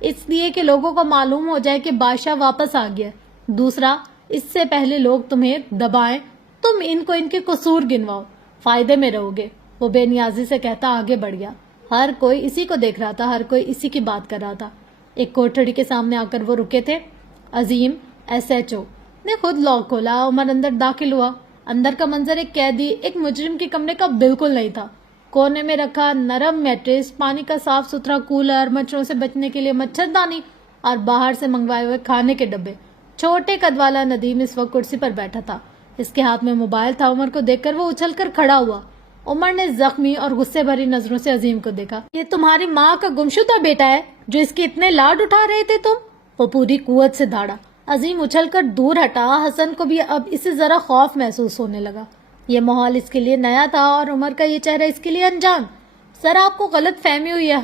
اس لیے کہ لوگوں کو معلوم ہو جائے کہ بادشاہ واپس آ گیا. دوسرا، اس سے پہلے لوگ تمہیں دبائیں تم ان کو ان کے قصور گنواؤ، فائدے میں رہو گے. وہ بے نیازی سے کہتا آگے بڑھ گیا. ہر کوئی اسی کو دیکھ رہا تھا، ہر کوئی اسی کی بات کر رہا تھا. ایک کوٹھڑی کے سامنے آ کر وہ رکے تھے. عظیم SHO نے خود لاک کھولا. عمر اندر داخل ہوا. اندر کا منظر ایک قیدی، ایک مجرم کے کمرے کا بالکل نہیں تھا. کونے میں رکھا نرم میٹریس، پانی کا صاف ستھرا کولر، مچھروں سے بچنے کے لیے مچھردانی اور باہر سے منگوائے ہوئے کھانے کے ڈبے. چھوٹے قد والا ندیم اس وقت کرسی پر بیٹھا تھا. اس کے ہاتھ میں موبائل تھا. عمر کو دیکھ کر وہ اچھل کر کھڑا ہوا. عمر نے زخمی اور غصے بھری نظروں سے عظیم کو دیکھا. یہ تمہاری ماں کا گمشدہ بیٹا ہے جو اس کے اتنے لاڈ اٹھا رہے تھے تم؟ وہ پوری قوت سے دھاڑا. عظیم اچھل کر دور ہٹا. حسن کو بھی اب اسے ذرا خوف محسوس ہونے لگا. یہ ماحول اس کے لیے نیا تھا اور عمر کا یہ چہرہ اس کے لیے انجان. سر، آپ کو غلط فہمی ہوئی ہے.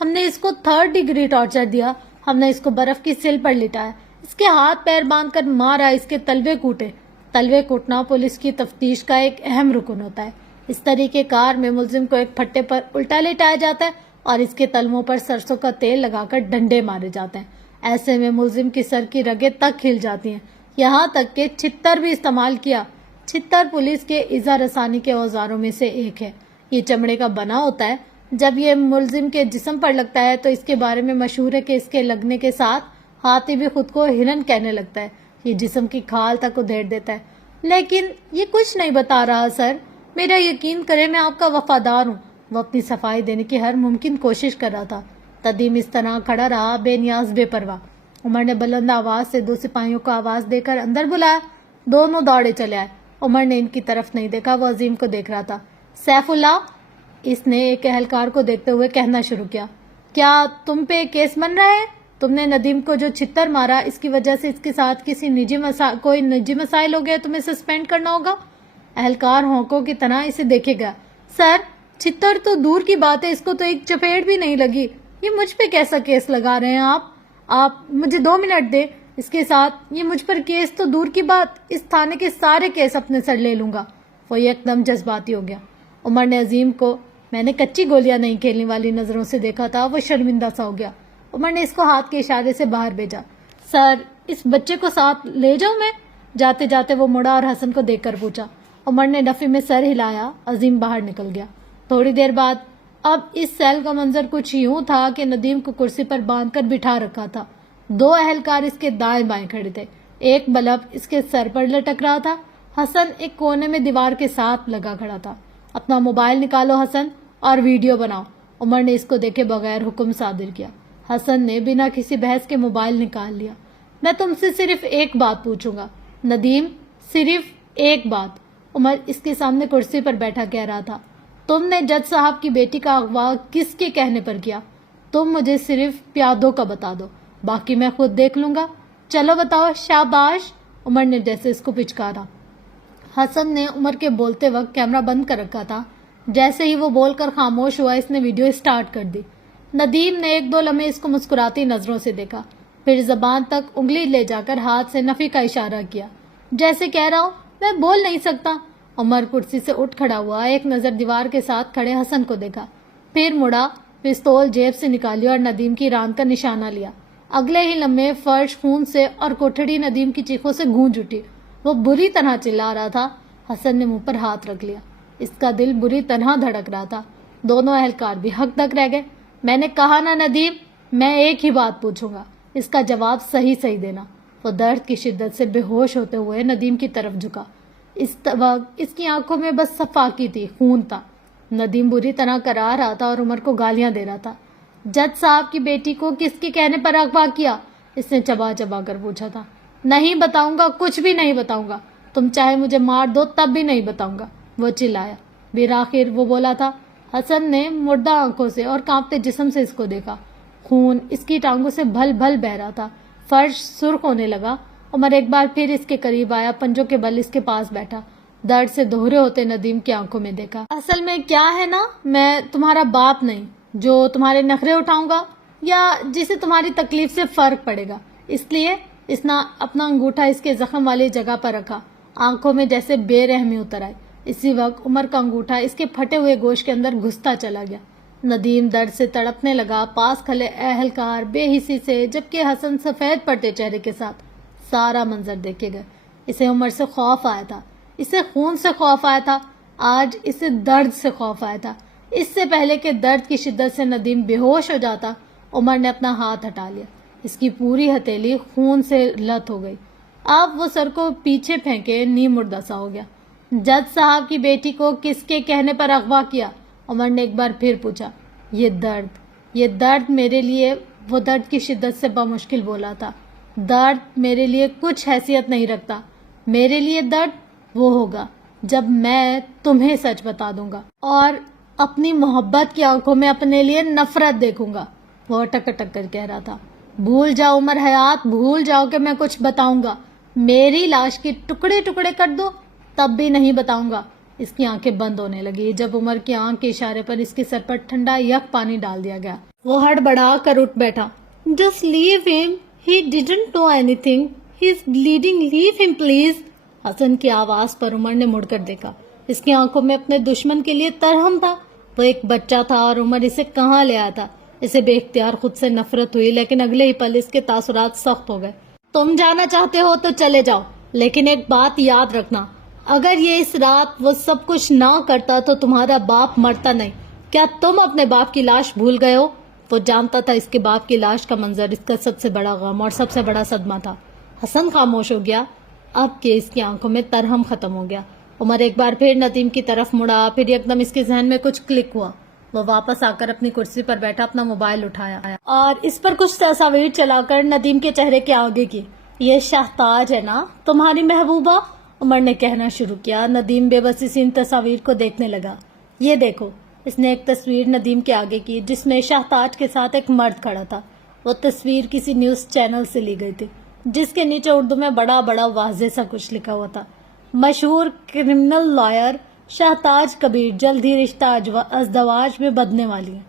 ہم نے اس کو 3rd ڈگری ٹارچر دیا. ہم نے اس کو برف کی سل پر لٹایا، اس کے ہاتھ پیر باندھ کر مارا، اس کے تلوے کوٹے. تلوے کوٹنا پولیس کی تفتیش کا ایک اہم رکن ہوتا ہے. اس طریقے کار میں ملزم کو ایک پھٹے پر الٹا لٹایا جاتا ہے اور اس کے تلووں پر سرسوں کا تیل لگا کر ڈنڈے مارے جاتے ہیں. ایسے میں ملزم کی سر کی رگیں تک ہل جاتی ہیں، یہاں تک کہ چھتر بھی استعمال کیا. چھتر پولیس کے ایذا رسانی کے اوزاروں میں سے ایک ہے. یہ چمڑے کا بنا ہوتا ہے. جب یہ ملزم کے جسم پر لگتا ہے تو اس کے بارے میں مشہور ہے کہ اس کے لگنے کے ساتھ ہاتھی بھی خود کو ہرن کہنے لگتا ہے. یہ جسم کی کھال تک ادھیڑ دیتا ہے. لیکن یہ کچھ نہیں بتا رہا سر. میرا یقین کریں، میں آپ کا وفادار ہوں. وہ اپنی صفائی دینے کی ہر ممکن کوشش کر رہا تھا. ندیم اس طرح کھڑا رہا، بے نیاز، بے پرواہ. عمر نے بلند آواز سے 2 سپاہیوں کو آواز دے کر اندر بلایا. دونوں دوڑے چلے آئے. عمر نے ان کی طرف نہیں دیکھا، وہ عظیم کو دیکھ رہا تھا. سیف اللہ، اس نے ایک اہلکار کو دیکھتے ہوئے کہنا شروع کیا، کیا تم پہ کیس بن رہا ہے؟ تم نے ندیم کو جو چھتر مارا، اس کی وجہ سے اس کے ساتھ کوئی نجی مسائل ہو گئے، تمہیں سسپینڈ کرنا ہوگا. اہلکار ہونکوں کی طرح اسے دیکھے گا. سر، چھتر تو دور کی بات ہے، اس کو تو ایک چپیٹ بھی نہیں لگی. یہ مجھ پہ کیسا کیس لگا رہے ہیں آپ مجھے 2 منٹ دیں. اس کے ساتھ یہ مجھ پر کیس تو دور کی بات، اس تھانے کے سارے کیس اپنے سر لے لوں گا. وہ ایک دم جذباتی ہو گیا. عمر نے عظیم کو میں نے کچی گولیاں نہیں کھیلنے والی نظروں سے دیکھا تھا. وہ شرمندہ سا ہو گیا. عمر نے اس کو ہاتھ کے اشارے سے باہر بھیجا. سر، اس بچے کو ساتھ لے جاؤں میں؟ جاتے جاتے وہ مڑا اور حسن کو دیکھ کر پوچھا. عمر نے نفی میں سر ہلایا. عظیم باہر نکل گیا. تھوڑی دیر بعد اب اس سیل کا منظر کچھ یوں تھا کہ ندیم کو کرسی پر باندھ کر بٹھا رکھا تھا. 2 اہلکار اس کے دائیں بائیں کھڑے تھے. ایک بلب اس کے سر پر لٹک رہا تھا. حسن ایک کونے میں دیوار کے ساتھ لگا کھڑا تھا. اپنا موبائل نکالو حسن اور ویڈیو بناؤ. عمر نے اس کو دیکھے بغیر حکم صادر کیا. حسن نے بنا کسی بحث کے موبائل نکال لیا. میں تم سے صرف ایک بات پوچھوں گا ندیم، صرف ایک بات. عمر اس کے سامنے کرسی پر بیٹھا کہہ رہا تھا. تم نے جج صاحب کی بیٹی کا اغوا کس کے کہنے پر کیا؟ تم مجھے صرف پیادوں کا بتا دو، باقی میں خود دیکھ لوں گا. چلو بتاؤ. شاباش. عمر نے جیسے اس کو پچکارا. حسن نے عمر کے بولتے وقت کیمرہ بند کر رکھا تھا. جیسے ہی وہ بول کر خاموش ہوا، اس نے ویڈیو اسٹارٹ کر دی. ندیم نے 1-2 لمحے اس کو مسکراتی نظروں سے دیکھا، پھر زبان تک انگلی لے جا کر ہاتھ سے نفی کا اشارہ کیا، جیسے کہہ رہا ہوں میں بول نہیں سکتا. عمر کرسی سے اٹھ کھڑا ہوا. ایک نظر دیوار کے ساتھ کھڑے حسن کو دیکھا، پھر مڑا، پستول جیب سے نکالی اور ندیم کی ران کا نشانہ لیا. اگلے ہی لمحے فرش خون سے اور کوٹھڑی ندیم کی چیخوں سے گونج اٹھی. وہ بری طرح چلا رہا تھا. حسن نے منہ پر ہاتھ رکھ لیا. اس کا دل بری طرح دھڑک رہا تھا. دونوں اہلکار بھی حق تک رہ گئے. میں نے کہا نا ندیم، میں ایک ہی بات پوچھوں گا، اس کا جواب صحیح دینا. وہ درد کی شدت سے بے ہوش ہوتے ہوئے ندیم کی طرف جھکا. اس وقت اس کی آنکھوں میں بس صفاقی تھی، خون تھا. ندیم بری طرح کرا رہا تھا اور عمر کو گالیاں دے رہا تھا. جج صاحب کی بیٹی کو کس کے کہنے پر اغوا کیا؟ اس نے چبا چبا کر پوچھا تھا. نہیں بتاؤں گا، کچھ بھی نہیں بتاؤں گا. تم چاہے مجھے مار دو تب بھی نہیں بتاؤں گا. وہ چلایا. بالآخر وہ بولا تھا. حسن نے مردہ آنکھوں سے اور کانپتے جسم سے اس کو دیکھا. خون اس کی ٹانگوں سے بھل بھل بہ رہا تھا. فرش سرخ ہونے لگا. عمر ایک بار پھر اس کے قریب آیا، پنجوں کے بل اس کے پاس بیٹھا. درد سے دوہرے ہوتے ندیم کی آنکھوں میں دیکھا. اصل میں کیا ہے نا، میں تمہارا باپ نہیں جو تمہارے نخرے اٹھاؤں گا یا جسے تمہاری تکلیف سے فرق پڑے گا. اس لیے اس نے اپنا انگوٹھا اس کے زخم والی جگہ پر رکھا. آنکھوں میں جیسے بے رحمی اتر آئی. اسی وقت عمر کا انگوٹھا اس کے پھٹے ہوئے گوشت کے اندر گھستا چلا گیا. ندیم درد سے تڑپنے لگا. پاس کھڑے اہلکار بے حسی سے جبکہ حسن سفید پڑتے چہرے کے ساتھ سارا منظر دیکھے گئے. اسے عمر سے خوف آیا تھا, اسے خون سے خوف آیا تھا, آج اسے درد سے خوف آیا تھا. اس سے پہلے کہ درد کی شدت سے ندیم بے ہوش ہو جاتا, عمر نے اپنا ہاتھ ہٹا لیا. اس کی پوری ہتھیلی خون سے لت ہو گئی. اب وہ سر کو پیچھے پھینکے نیم مردہ سا ہو گیا. جج صاحب کی بیٹی کو کس کے کہنے پر اغوا کیا؟ عمر نے ایک بار پھر پوچھا. یہ درد میرے لیے, وہ درد کی شدت سے بمشکل بولا تھا, درد میرے لیے کچھ حیثیت نہیں رکھتا. میرے لیے درد وہ ہوگا جب میں تمہیں سچ بتا دوں گا اور اپنی محبت کی آنکھوں میں اپنے لیے نفرت دیکھوں گا. وہ اٹک اٹک کر کہہ رہا تھا. بھول جاؤ عمر حیات, بھول جاؤ کہ میں کچھ بتاؤں گا. میری لاش کے ٹکڑے ٹکڑے کر دو تب بھی نہیں بتاؤں گا. اس کی آنکھیں بند ہونے لگی جب عمر کی آنکھ کے اشارے پر اس کے سر پر ٹھنڈا یک پانی ڈال دیا گیا. وہ ہڑبڑا کر اٹھ بیٹھا. Just leave him. He didn't know anything. He's bleeding. Leave him, please. حسن کی آواز پر عمر نے مڑ کر دیکھا. اس کی آنکھوں میں اپنے دشمن کے لیے ترہم تھا. وہ ایک بچہ تھا اور عمر اسے کہاں لے آیا تھا. اسے بے اختیار خود سے نفرت ہوئی, لیکن اگلے ہی پل اس کے تاثرات سخت ہو گئے. تم جانا چاہتے ہو تو چلے جاؤ, لیکن ایک بات یاد رکھنا, اگر یہ اس رات وہ سب کچھ نہ کرتا تو تمہارا باپ مرتا نہیں. کیا تم اپنے باپ کی لاش بھول گئے ہو؟ وہ جانتا تھا اس کے باپ کی لاش کا منظر اس کا سب سے بڑا غم اور سب سے بڑا صدمہ تھا. حسن خاموش ہو گیا اب کہ اس کی آنکھوں میں ترہم ختم ہو گیا. عمر ایک بار پھر ندیم کی طرف مڑا, پھر ایک دم اس کے ذہن میں کچھ کلک ہوا. وہ واپس آ کر اپنی کرسی پر بیٹھا, اپنا موبائل اٹھایا اور اس پر کچھ تصاویر چلا کر ندیم کے چہرے کے آگے کی. یہ شہتاج ہے نا تمہاری محبوبہ؟ عمر نے کہنا شروع کیا. ندیم بے بسی سے ان تصاویر کو دیکھنے لگا. یہ دیکھو. اس نے ایک تصویر ندیم کے آگے کی جس میں شہتاج کے ساتھ ایک مرد کھڑا تھا. وہ تصویر کسی نیوز چینل سے لی گئی تھی جس کے نیچے اردو میں بڑا بڑا واضح سا کچھ لکھا ہوا تھا. مشہور کرمنل لائر شہتاج کبیر جلد ہی رشتہ ازدواج میں بدنے والی ہیں.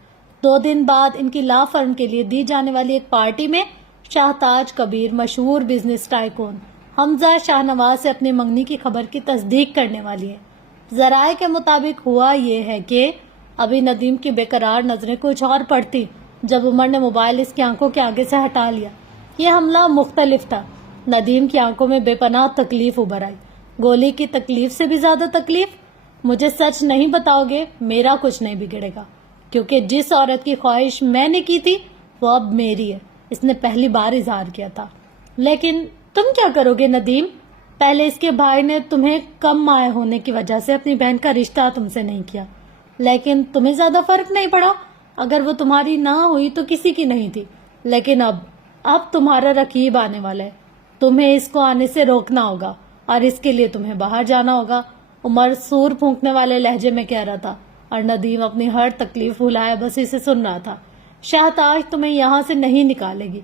2 دن بعد ان کی لا فرم کے لیے دی جانے والی ایک پارٹی میں شہتاج کبیر مشہور بزنس ٹائکون حمزہ شاہنواز سے اپنی منگنی کی خبر کی تصدیق کرنے والی ہے. ذرائع کے مطابق ہوا یہ ہے کہ ابھی ندیم کی بے قرار نظریں کچھ اور پڑتی جب عمر نے موبائل اس کی آنکھوں کے آگے سے ہٹا لیا. یہ حملہ مختلف تھا. ندیم کی آنکھوں میں بے پناہ تکلیف ابھر آئی. گولی کی تکلیف سے بھی زیادہ تکلیف. مجھے سچ نہیں بتاؤ گے میرا کچھ نہیں بگڑے گا, کیونکہ جس عورت کی خواہش میں نے کی تھی وہ اب میری ہے. اس نے پہلی بار اظہار کیا تھا. لیکن تم کیا کرو گے ندیم؟ پہلے اس کے بھائی نے تمہیں کم مائع ہونے کی وجہ سے اپنی بہن کا رشتہ تم سے نہیں کیا, لیکن تمہیں زیادہ فرق نہیں پڑا. اگر وہ تمہاری نہ ہوئی تو کسی کی نہیں تھی, لیکن اب تمہارا رقیب آنے والا ہے. تمہیں اس کو آنے سے روکنا ہوگا اور اس کے لیے تمہیں باہر جانا ہوگا. عمر سور پھونکنے والے لہجے میں کہہ رہا تھا اور ندیم اپنی ہر تکلیف بھلائے بس اسے سن رہا تھا. شہتاج تمہیں یہاں سے نہیں نکالے گی.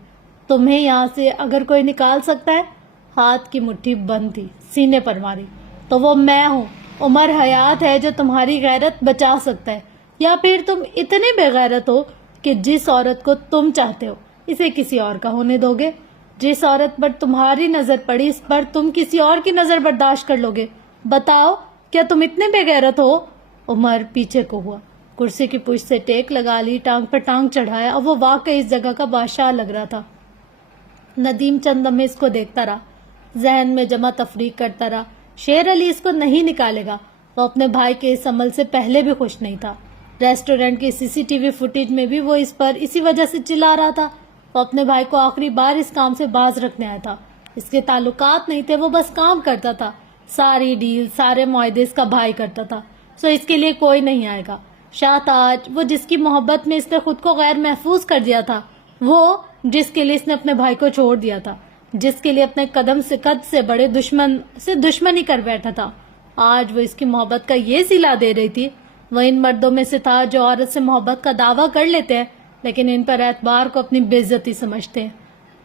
تمہیں یہاں سے اگر کوئی نکال سکتا ہے. ہاتھ کی مٹھی بند تھی, سینے پر ماری, تو وہ میں ہوں. عمر حیات ہے جو تمہاری غیرت بچا سکتا ہے. یا پھر تم اتنے بے غیرت ہو کہ جس عورت کو تم چاہتے ہو اسے کسی اور کا ہونے دو گے. جس عورت پر تمہاری نظر پڑی اس پر تم کسی اور کی نظر برداشت کر لو گے. بتاؤ کیا تم اتنے بے غیرت ہو؟ عمر پیچھے کو ہوا, کرسی کی پشت سے ٹیک لگا لی, ٹانگ پر ٹانگ چڑھایا, اور وہ واقعی اس جگہ کا بادشاہ لگ رہا تھا. ندیم چند لمحے اس کو دیکھتا رہا, ذہن میں جمع تفریق کرتا رہا. شیر علی اس کو نہیں نکالے گا. وہ اپنے بھائی کے اس عمل سے پہلے بھی خوش نہیں تھا. ریسٹورینٹ کی CCTV فوٹیج میں بھی وہ اس پر اسی وجہ سے چلا رہا تھا. وہ اپنے بھائی کو آخری بار اس کام سے باز رکھنے آیا تھا. اس کے تعلقات نہیں تھے, وہ بس کام کرتا تھا. ساری ڈیل سارے معاہدے اس کا بھائی کرتا تھا. سو اس کے لیے کوئی نہیں آئے گا. شہتاج, وہ جس کی محبت میں اس نے خود کو غیر محفوظ کر دیا تھا, وہ جس کے لیے اس نے اپنے بھائی کو چھوڑ دیا تھا, جس کے لیے اپنے قدم سے قد سے بڑے دشمن سے دشمنی کر بیٹھا تھا, آج وہ اس کی محبت کا یہ صلہ دے رہی تھی. وہ ان مردوں میں سے تھا جو عورت سے محبت کا دعویٰ کر لیتے ہیں لیکن ان پر اعتبار کو اپنی بے عزتی سمجھتے ہیں.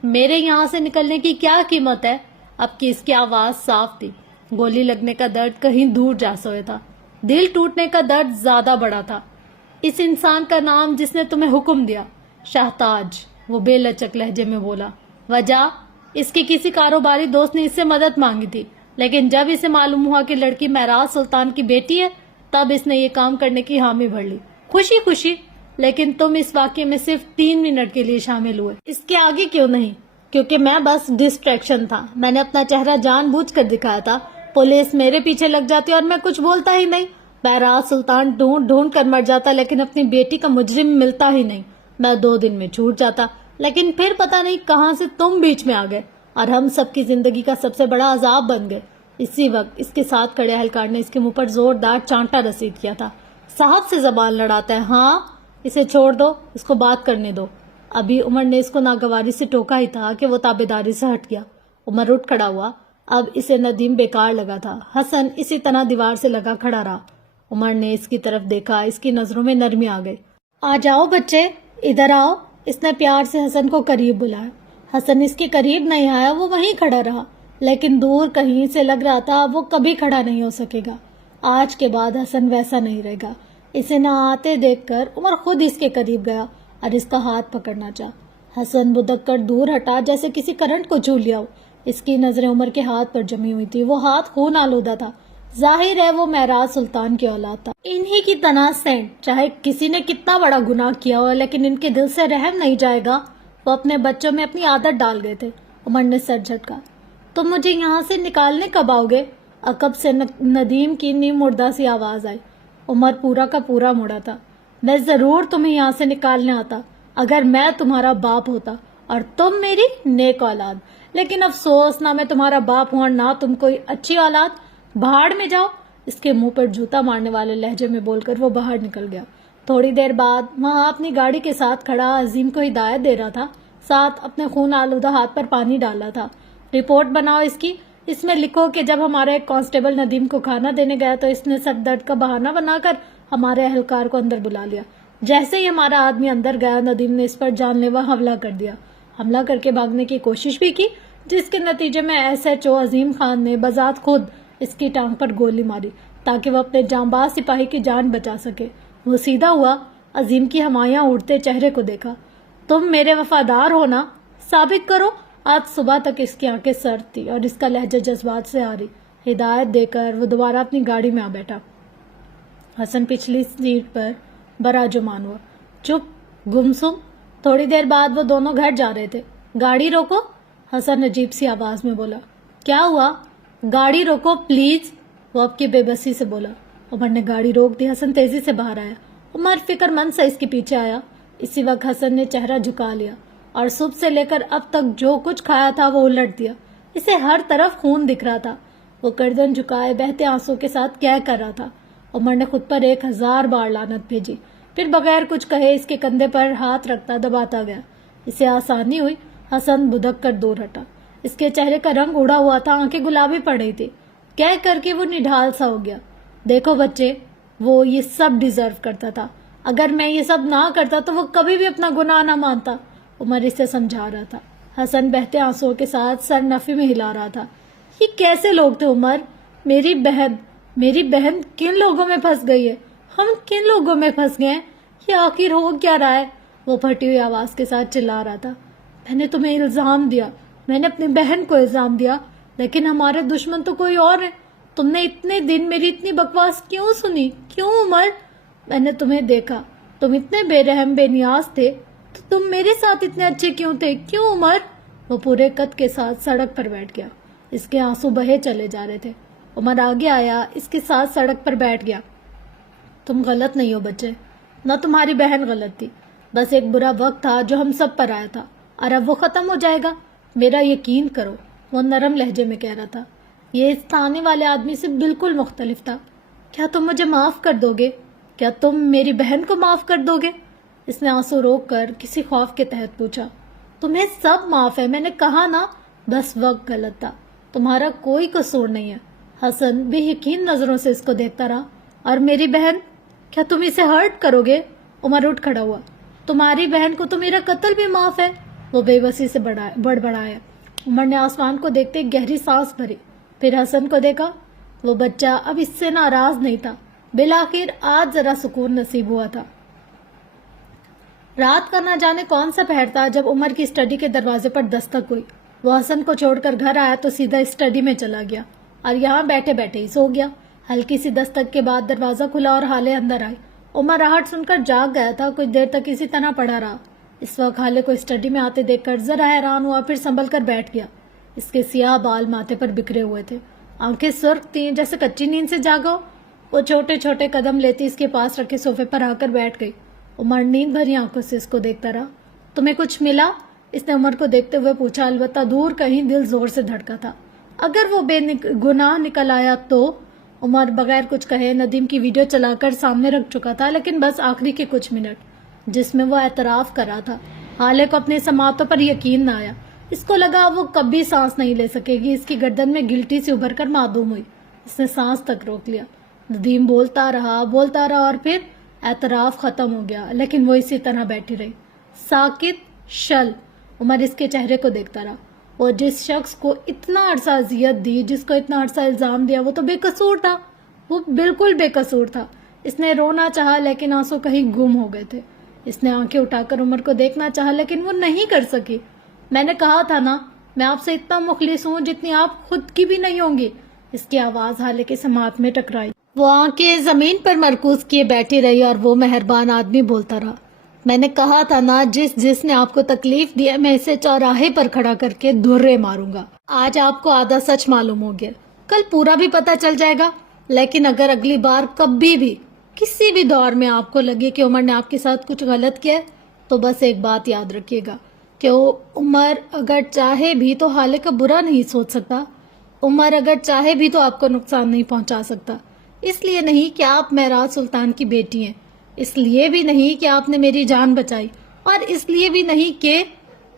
میرے یہاں سے نکلنے کی کیا قیمت ہے؟ اب کی اس کی آواز صاف تھی. گولی لگنے کا درد کہیں دور جا سوئے تھا, دل ٹوٹنے کا درد زیادہ بڑا تھا. اس انسان کا نام جس نے تمہیں حکم دیا. شہتاج, وہ بے لچک لہجے میں بولا. وجہ, اس کے کسی کاروباری دوست نے اس سے مدد مانگی تھی, لیکن جب اسے معلوم ہوا کہ لڑکی معراج سلطان کی بیٹی ہے تب اس نے یہ کام کرنے کی حامی بھر لی. خوشی خوشی. لیکن تم اس واقعے میں صرف 3 منٹ کے لیے شامل ہوئے، اس کے آگے کیوں نہیں؟ کیونکہ میں بس ڈسٹریکشن تھا، میں نے اپنا چہرہ جان بوجھ کر دکھایا تھا۔ پولیس میرے پیچھے لگ جاتی اور میں کچھ بولتا ہی نہیں، بہرحال سلطان ڈھونڈ ڈھونڈ کر مر جاتا لیکن اپنی بیٹی کا مجرم ملتا ہی نہیں، میں 2 دن میں چھوٹ جاتا، لیکن پھر پتہ نہیں کہاں سے تم بیچ میں آ گئے اور ہم سب کی زندگی کا سب سے بڑا عذاب بن گئے۔ اسی وقت اس کے ساتھ کھڑے اہلکار نے اس کے منہ پر زوردار چانٹا رسید کیا تھا۔ صاحب سے زبان لڑاتا ہے، ہاں اسے چھوڑ دو، اس کو بات کرنے دو۔ ابھی عمر نے اس کو ناگواری سے ٹوکا ہی تھا کہ وہ تابعداری سے ہٹ گیا۔ عمر اٹھ کھڑا ہوا، اب اسے ندیم بیکار لگا تھا۔ حسن اسی طرح دیوار سے لگا کھڑا رہا۔ عمر نے اس کی طرف دیکھا، اس کی نظروں میں نرمی آ گئی۔ آ جاؤ بچے، ادھر آؤ، اس نے پیار سے حسن کو قریب بلایا۔ حسن اس کے قریب نہیں آیا، وہ وہیں کھڑا رہا، لیکن دور کہیں سے لگ رہا تھا وہ کبھی کھڑا نہیں ہو سکے گا۔ آج کے بعد حسن ویسا نہیں رہے گا۔ اسے نہ آتے دیکھ کر عمر خود اس کے قریب گیا اور اس کا ہاتھ پکڑنا چاہا۔ حسن بدک کر دور ہٹا جیسے کسی کرنٹ کو چھو لیا ہو۔ اس کی نظریں عمر کے ہاتھ پر جمی ہوئی تھی، وہ ہاتھ خون آلودہ تھا۔ ظاہر ہے وہ معراج سلطان کی اولاد تھا، انہی کی طرح سینٹ، چاہے کسی نے کتنا بڑا گناہ کیا ہو لیکن ان کے دل سے رحم نہیں جائے گا۔ وہ اپنے بچوں میں اپنی عادت ڈال گئے تھے۔ عمر نے سر جھٹکا۔ تم مجھے یہاں سے نکالنے کب آؤ گے؟ عقب سے ندیم کی نیم مردہ سی آواز آئی۔ عمر پورا کا پورا مڑا تھا۔ میں ضرور تمہیں یہاں سے نکالنے آتا اگر میں تمہارا باپ ہوتا اور تم میری نیک اولاد، لیکن افسوس نہ میں تمہارا باپ ہوں اور نہ تم کوئی اچھی اولاد۔ بھاڑ میں جاؤ، اس کے منہ پر جوتا مارنے والے لہجے میں بول کر وہ باہر نکل گیا۔ تھوڑی دیر بعد وہاں اپنی گاڑی کے ساتھ کھڑا عظیم کو ہدایت دے رہا تھا، ساتھ اپنے خون آلودہ ہاتھ پر پانی ڈالا تھا۔ رپورٹ بناؤ اس کی، اس میں لکھو کہ جب ہمارا ایک کانسٹیبل ندیم کو کھانا دینے گیا تو اس نے سر درد کا بہانہ بنا کر ہمارے اہلکار کو اندر بلا لیا۔ جیسے ہی ہمارا آدمی اندر گیا ندیم نے اس پر جان لیوا حملہ کر دیا، حملہ کر کے بھاگنے کی کوشش بھی کی، جس کے نتیجے میں SHO عظیم خان نے بذات خود اس کی ٹانگ پر گولی ماری تاکہ وہ اپنے جانباز سپاہی کی جان بچا سکے۔ وہ سیدھا ہوا، عظیم کی حمایاں اڑتے چہرے کو دیکھا۔ تم میرے وفادار ہو نا؟ ثابت کرو۔ آج صبح تک اس کی آنکھیں سرد تھی اور اس کا لہجہ جذبات سے آ رہی۔ ہدایت دے کر وہ دوبارہ اپنی گاڑی میں آ بیٹھا۔ حسن پچھلی سیٹ پر براجمان ہوا، چپ گمسم۔ تھوڑی دیر بعد وہ دونوں گھر جا رہے تھے۔ گاڑی روکو، حسن عجیب سی آواز میں بولا۔ کیا ہوا؟ گاڑی روکو پلیز، وہ اب کی بے بسی سے بولا۔ عمر نے گاڑی روک دی۔ حسن تیزی سے باہر آیا۔ عمر فکر مند سے اس کے پیچھے آیا۔ اسی وقت حسن نے چہرہ جھکا لیا اور صبح سے لے کر اب تک جو کچھ کھایا تھا وہ الٹ دیا۔ اسے ہر طرف خون دکھ رہا تھا۔ وہ گردن جھکائے بہتے آنسوں کے ساتھ کہہ کر رہا تھا۔ عمر نے خود پر 1000 بار لعنت بھیجی، پھر بغیر کچھ کہے اس کے کندھے پر ہاتھ رکھتا دباتا گیا۔ اسے آسانی ہوئی۔ حسن بدک کر دور ہٹا۔ اس کے چہرے کا رنگ اڑا ہوا تھا، آنکھیں گلابی پڑ رہی تھی۔ کہہ کر کے وہ نڈھال سا ہو گیا۔ دیکھو بچے، وہ یہ سب ڈیزرو کرتا تھا۔ اگر میں یہ سب نہ کرتا تو وہ کبھی بھی اپنا گناہ نہ مانتا۔ عمر اسے سمجھا رہا تھا۔ حسن بہتے آنسوں کے ساتھ سر نفی میں ہلا رہا تھا۔ یہ کیسے لوگ تھے عمر؟ میری بہن کن لوگوں میں پھنس گئی ہے؟ ہم کن لوگوں میں پھنس گئے ہیں؟ یہ آخر ہو کیا رہا ہے؟ وہ پھٹی ہوئی آواز کے ساتھ چلا رہا تھا۔ میں نے تمہیں الزام دیا، میں نے اپنی بہن کو الزام دیا، لیکن ہمارے دشمن تو کوئی اور ہیں۔ تم نے اتنے دن میری اتنی بکواس کیوں سنی؟ کیوں عمر؟ میں نے تمہیں دیکھا، تم اتنے بے رحم بے نیاز تھے، تو تم میرے ساتھ اتنے اچھے کیوں تھے؟ کیوں عمر؟ وہ پورے قد کے ساتھ سڑک پر بیٹھ گیا۔ اس کے آنسو بہے چلے جا رہے تھے۔ عمر آگے آیا، اس کے ساتھ سڑک پر بیٹھ گیا۔ تم غلط نہیں ہو بچے، نہ تمہاری بہن غلط تھی، بس ایک برا وقت تھا جو ہم سب پر آیا تھا، اور اب وہ ختم ہو جائے گا، میرا یقین کرو، وہ نرم لہجے میں کہہ رہا تھا۔ یہ اس تانے والے آدمی سے بالکل مختلف تھا۔ کیا تم مجھے معاف کر دو گے؟ کیا تم میری بہن کو معاف کر دو گے؟ اس نے آنسو روک کر کسی خوف کے تحت پوچھا۔ تمہیں سب معاف ہے، میں نے کہا نا، بس وقت غلط تھا، تمہارا کوئی قصور نہیں ہے۔ حسن بے یقین نظروں سے اس کو دیکھتا رہا۔ اور میری بہن، کیا تم اسے ہرٹ کرو گے؟ عمر اٹھ کھڑا ہوا۔ تمہاری بہن کو تو میرا قتل بھی معاف ہے، وہ بے بسی سے بڑبڑایا۔ عمر نے آسمان کو دیکھتے گہری سانس بھری، پھر حسن کو دیکھا۔ وہ بچہ اب اس سے ناراض نہیں تھا، بالآخر آج ذرا سکون نصیب ہوا تھا۔ رات کا نہ جانے کون سا پہر تھا جب عمر کی اسٹڈی کے دروازے پر دستک ہوئی۔ وہ حسن کو چھوڑ کر گھر آیا تو سیدھا اسٹڈی میں چلا گیا اور یہاں بیٹھے بیٹھے ہی سو گیا۔ ہلکی سی دستک کے بعد دروازہ کھلا اور ہالے اندر آئے۔ عمر راہٹ سن کر جاگ گیا تھا. کچھ دیر تک اسی طرح پڑا رہا. اس وقت حالے کو اسٹڈی میں آتے دیکھ کر ذرا حیران ہوا, پھر سنبھل کر بیٹھ گیا. اس کے سیاہ بال ماتھے پر بکھرے ہوئے تھے, آنکھیں سرخ تھیں جیسے کچی نیند سے جاگا ہو. وہ چھوٹے چھوٹے قدم لیتی اس کے پاس رکھے صوفے پر آ کر بیٹھ گئی. عمر نیند بھری آنکھوں سے اس کو دیکھتا رہا. تمہیں کچھ ملا؟ اس نے عمر کو دیکھتے ہوئے پوچھا. البتہ دور کہیں دل زور سے دھڑکا تھا. اگر وہ بے گناہ نکل آیا تو؟ عمر بغیر کچھ کہے ندیم کی ویڈیو چلا کر سامنے رکھ چکا تھا, لیکن بس آخری کے کچھ منٹ جس میں وہ اعتراف کر رہا تھا. حالے کو اپنی سماعتوں پر یقین نہ آیا. اس کو لگا وہ کبھی سانس نہیں لے سکے گی. اس کی گردن میں گلٹی سے ابھر کر معدوم ہوئی. اس نے سانس تک روک لیا. ندیم بولتا رہا اور پھر اعتراف ختم ہو گیا, لیکن وہ اسی طرح بیٹھی رہی, ساکت شل. عمر اس کے چہرے کو دیکھتا رہا. وہ جس شخص کو اتنا عرصہ اذیت دی, جس کو اتنا عرصہ الزام دیا, وہ تو بے قصور تھا. وہ بالکل بے قصور تھا. اس نے رونا چاہا لیکن آنسو کہیں گم ہو گئے تھے. اس نے آنکھیں اٹھا کر عمر کو دیکھنا چاہا لیکن وہ نہیں کر سکی. میں نے کہا تھا نا, میں آپ سے اتنا مخلص ہوں جتنی آپ خود کی بھی نہیں ہوں گی. اس کی آواز حالے کے سماعت میں ٹکرائی. وہ آنکھیں زمین پر مرکوز کیے بیٹھی رہی اور وہ مہربان آدمی بولتا رہا. میں نے کہا تھا نا, جس نے آپ کو تکلیف دیا میں اسے چوراہے پر کھڑا کر کے دھرے ماروں گا. آج آپ کو آدھا سچ معلوم ہو گیا, کل پورا بھی پتہ چل جائے گا. لیکن اگر اگلی بار کبھی بھی کسی بھی دور میں آپ کو لگے کہ عمر نے آپ کے ساتھ کچھ غلط کیا تو بس ایک بات یاد رکھیے گا کہ عمر اگر چاہے بھی تو حالے کا برا نہیں سوچ سکتا. عمر اگر چاہے بھی تو آپ کو نقصان نہیں پہنچا سکتا. اس لیے نہیں کہ آپ مہراج سلطان کی بیٹی ہیں, اس لیے بھی نہیں کہ آپ نے میری جان بچائی, اور اس لیے بھی نہیں کہ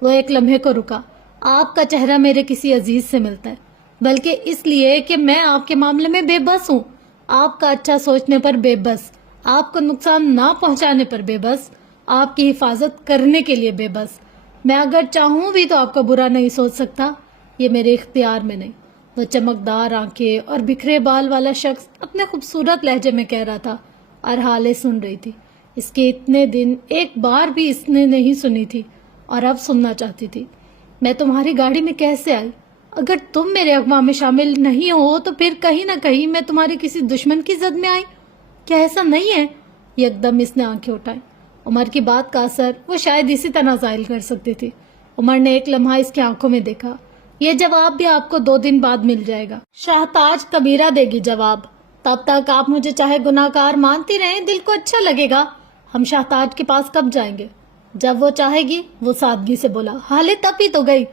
وہ ایک لمحے کو رکا. آپ کا چہرہ میرے کسی عزیز سے ملتا ہے, بلکہ اس لیے کہ میں آپ کے معاملے میں بے بس ہوں. آپ کا اچھا سوچنے پر بے بس, آپ کو نقصان نہ پہنچانے پر بے بس, آپ کی حفاظت کرنے کے لیے بے بس. میں اگر چاہوں بھی تو آپ کا برا نہیں سوچ سکتا, یہ میرے اختیار میں نہیں. وہ چمکدار آنکھیں اور بکھرے بال والا شخص اپنے خوبصورت لہجے میں کہہ رہا تھا, اور حالے سن رہی تھی. اس کے اتنے دن ایک بار بھی اس نے نہیں سنی تھی اور اب سننا چاہتی تھی. میں تمہاری گاڑی میں کیسے آئی؟ اگر تم میرے اغوا میں شامل نہیں ہو تو پھر کہیں نہ کہیں میں تمہاری کسی دشمن کی زد میں آئی. کیا ایسا نہیں ہے؟ یک دم اس نے آنکھیں اٹھائی. عمر کی بات کا اثر وہ شاید اسی طرح ظاہر کر سکتی تھی. عمر نے ایک لمحہ اس کی آنکھوں میں دیکھا. یہ جواب بھی آپ کو 2 دن بعد مل جائے گا. شاہتاج کبیرہ دے گی جواب. تب تک آپ مجھے چاہے گناہ گار مانتی رہیں, دل کو اچھا لگے گا. ہم شاہتاج کے پاس کب جائیں گے؟ جب وہ چاہے گی. وہ سادگی سے بولا. حالے تب ہی تو گئی.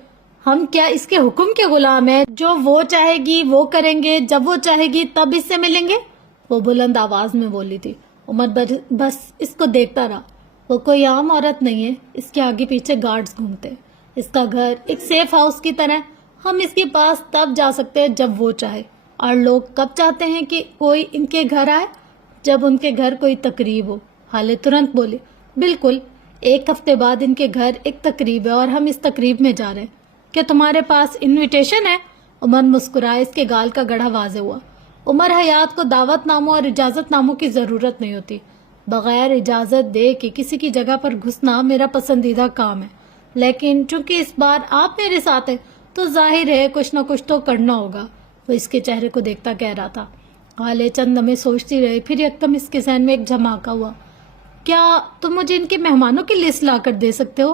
ہم کیا اس کے حکم کے غلام ہیں؟ جو وہ چاہے گی وہ کریں گے, جب وہ چاہے گی تب اس سے ملیں گے. وہ بلند آواز میں بولی تھی. عمر بس اس کو دیکھتا رہا. وہ کوئی عام عورت نہیں ہے. اس کے آگے پیچھے گارڈز گھومتے. اس کا گھر ایک سیف ہاؤس کی طرح. ہم اس کے پاس تب جا سکتے ہیں جب وہ چاہے. اور لوگ کب چاہتے ہیں کہ کوئی ان کے گھر آئے؟ جب ان کے گھر کوئی تقریب ہو. حالے ترنت بولے. بالکل, 1 ہفتے بعد ان کے گھر ایک تقریب ہے اور ہم اس تقریب میں جا رہے ہیں. کیا تمہارے پاس انویٹیشن ہے؟ عمر مسکرائے. اس کے گال کا گڑھا واضح ہوا. عمر حیات کو دعوت ناموں اور اجازت ناموں کی ضرورت نہیں ہوتی. بغیر اجازت دے کہ کسی کی جگہ پر گھسنا میرا پسندیدہ کام ہے. لیکن چونکہ اس بار آپ میرے ساتھ ہیں تو ظاہر ہے کچھ نہ کچھ تو کرنا ہوگا. وہ اس کے چہرے کو دیکھتا کہہ رہا تھا. حالے چند لمحے سوچتی رہی, پھر یکدم اس کے ذہن میں ایک جھماکا ہوا. کیا تم مجھے ان کے مہمانوں کی لسٹ لا کر دے سکتے ہو؟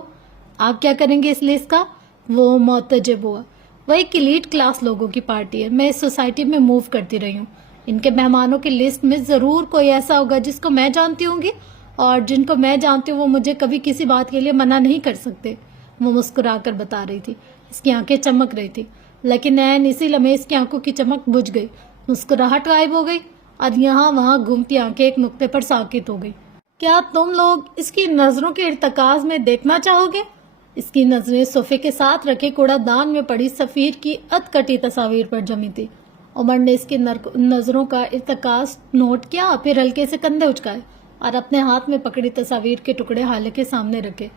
آپ کیا کریں گے اس لسٹ کا؟ وہ معتجب ہوا. وہ ایک ایلیٹ کلاس لوگوں کی پارٹی ہے. میں اس سوسائٹی میں موو کرتی رہی ہوں. ان کے مہمانوں کی لسٹ میں ضرور کوئی ایسا ہوگا جس کو میں جانتی ہوں گی, اور جن کو میں جانتی ہوں وہ مجھے کبھی کسی بات کے لیے منع نہیں کر سکتے. وہ مسکرا کر بتا رہی تھی. اس کی آنکھیں چمک رہی تھی, لیکن عین اسی لمحے اس کی آنکھوں کی چمک بجھ گئی. مسکراہٹ غائب ہو گئی اور یہاں وہاں گھومتی آنکھیں ایک نقطے پر ساکت ہو گئی. کیا تم لوگ اس کی نظروں کے ارتکاز میں دیکھنا چاہو گے؟ اس کی نظریں صوفے کے ساتھ رکھے کوڑا دان میں پڑی سفیر کی اد کٹی تصاویر پر جمی تھی. عمر نے اس کی نظروں کا ارتکاز نوٹ کیا, پھر ہلکے سے کندھے اچکائے اور اپنے ہاتھ میں پکڑی تصاویر کے ٹکڑے حالے کے سامنے رکھے.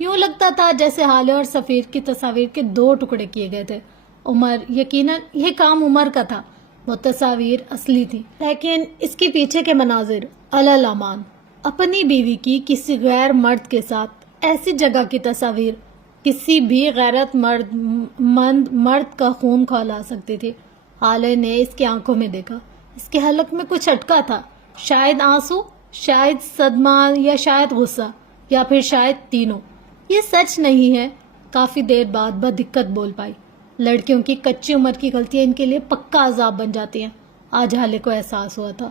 یوں لگتا تھا جیسے حالے اور سفیر کی تصاویر کے 2 ٹکڑے کیے گئے تھے. عمر یقیناً یہ کام عمر کا تھا. وہ تصاویر اصلی تھی, لیکن اس کے پیچھے کے مناظر الامان. اپنی بیوی کی کسی غیر مرد کے ساتھ ایسی جگہ کی تصاویر کسی بھی غیرت مند مرد کا خون کھولا سکتی تھی. حالے نے اس کی آنکھوں میں دیکھا. اس کے حلق میں کچھ اٹکا تھا, شاید آنسو شاید صدمہ یا شاید غصہ یا پھر شاید تینوں. یہ سچ نہیں ہے. کافی دیر بعد بدقت بول پائی. لڑکیوں کی کچی عمر کی غلطیاں ان کے لیے پکا عذاب بن جاتی ہیں. آج حالے کو احساس ہوا تھا.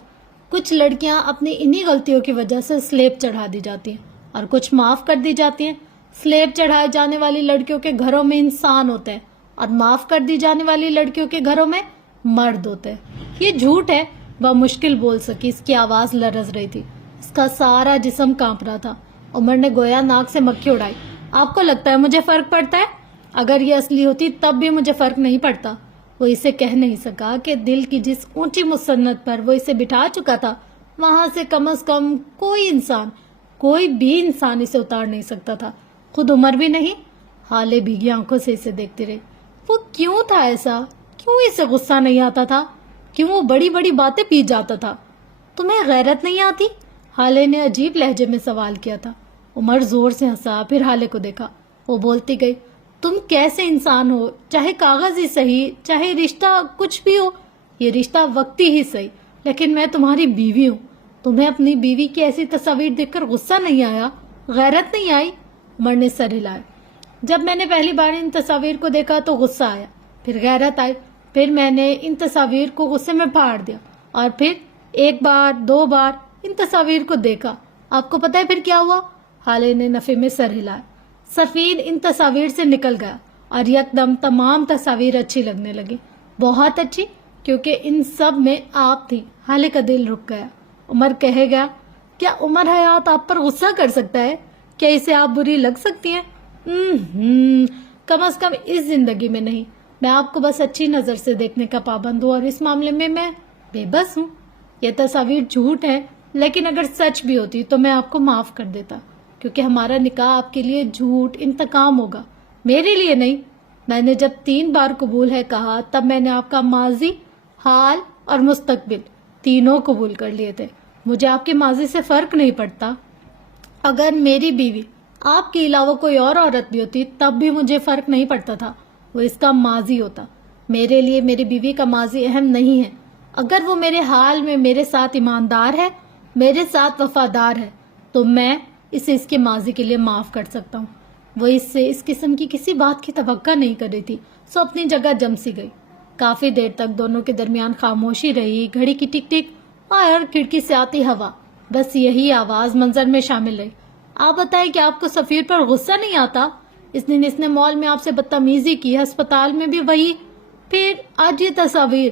کچھ لڑکیاں اپنی انہی غلطیوں کی وجہ سے سلیب چڑھا دی جاتی ہیں اور کچھ معاف کر دی جاتی ہیں. سلیب چڑھائے جانے والی لڑکیوں کے گھروں میں انسان ہوتے ہیں اور معاف کر دی جانے والی لڑکیوں کے گھروں میں مرد ہوتے ہیں. یہ جھوٹ ہے. وہ مشکل بول سکی. اس کی آواز لرز رہی تھی. اس کا سارا جسم کانپ رہا تھا. عمر نے گویا ناک سے مکھی اڑائی. آپ کو لگتا ہے مجھے فرق پڑتا ہے؟ اگر یہ اصلی ہوتی تب بھی مجھے فرق نہیں پڑتا. وہ اسے کہہ نہیں سکا کہ دل کی جس اونچی مسند پر وہ اسے بٹھا چکا تھا وہاں سے کم از کم کوئی بھی انسان اسے اتار نہیں سکتا تھا. خود عمر بھی نہیں. حالے بھیگی آنکھوں سے اسے دیکھتی رہی. وہ کیوں تھا ایسا؟ کیوں اسے غصہ نہیں آتا تھا؟ کیوں وہ بڑی بڑی باتیں پی جاتا تھا؟ تمہیں غیرت نہیں آتی؟ حالے نے عجیب لہجے میں سوال کیا تھا. عمر زور سے ہنسا. پھر حالے کو دیکھا. وہ بولتی گئی، تم کیسے انسان ہو؟ چاہے کاغذ ہی صحیح، چاہے رشتہ کچھ بھی ہو. یہ رشتہ وقتی ہی صحیح، لیکن میں تمہاری بیوی ہوں. تمہیں اپنی بیوی کی ایسی تصاویر دیکھ کر غصہ نہیں آیا؟ غیرت نہیں آئی؟ عمر نے سر ہلایا. جب میں نے پہلی بار ان تصاویر کو دیکھا تو غصہ آیا، پھر غیرت آئی، پھر میں نے ان تصاویر کو غصے میں پھاڑ دیا اور پھر ایک بار دو بار ان تصاویر کو دیکھا. آپ کو پتہ ہے پھر کیا ہوا؟ حالے نے نفی میں سر ہلایا. سفیر ان تصاویر سے نکل گیا اور یکدم تمام تصاویر اچھی لگنے لگی. بہت اچھی، کیونکہ ان سب میں آپ تھی. حالے کا دل رک گیا. عمر کہے گا، کیا عمر حیات آپ پر غصہ کر سکتا ہے؟ کیا اسے آپ بری لگ سکتی ہیں؟ کم از کم اس زندگی میں نہیں. میں آپ کو بس اچھی نظر سے دیکھنے کا پابند ہوں اور اس معاملے میں بے بس ہوں. یہ تصاویر جھوٹ ہے، لیکن اگر سچ بھی ہوتی تو میں آپ کو معاف کر دیتا، کیونکہ ہمارا نکاح آپ کے لیے جھوٹ انتقام ہوگا، میرے لیے نہیں. میں نے جب 3 بار قبول ہے کہا تب میں نے آپ کا ماضی، حال اور مستقبل تینوں قبول کر لیے تھے. مجھے آپ کے ماضی سے فرق نہیں پڑتا. اگر میری بیوی آپ کے علاوہ کوئی اور عورت بھی ہوتی تب بھی مجھے فرق نہیں پڑتا تھا. وہ اس کا ماضی ہوتا. میرے لیے میری بیوی کا ماضی اہم نہیں ہے. اگر وہ میرے حال میں میرے ساتھ ایماندار ہے، میرے ساتھ وفادار ہے، تو میں اسے اس کے ماضی کے لیے معاف کر سکتا ہوں. وہ اس سے اس قسم کی کسی بات کی توقع نہیں کر رہی تھی، سو اپنی جگہ جم سی گئی. کافی دیر تک دونوں کے درمیان خاموشی رہی. گھڑی کی ٹک ٹک اور کھڑکی سے آتی ہوا، بس یہی آواز منظر میں شامل رہی. آپ بتائیں کہ آپ کو سفیر پر غصہ نہیں آتا؟ اس دن اس نے مال میں آپ سے بدتمیزی کی، ہسپتال میں بھی وہی، پھر آج یہ تصاویر.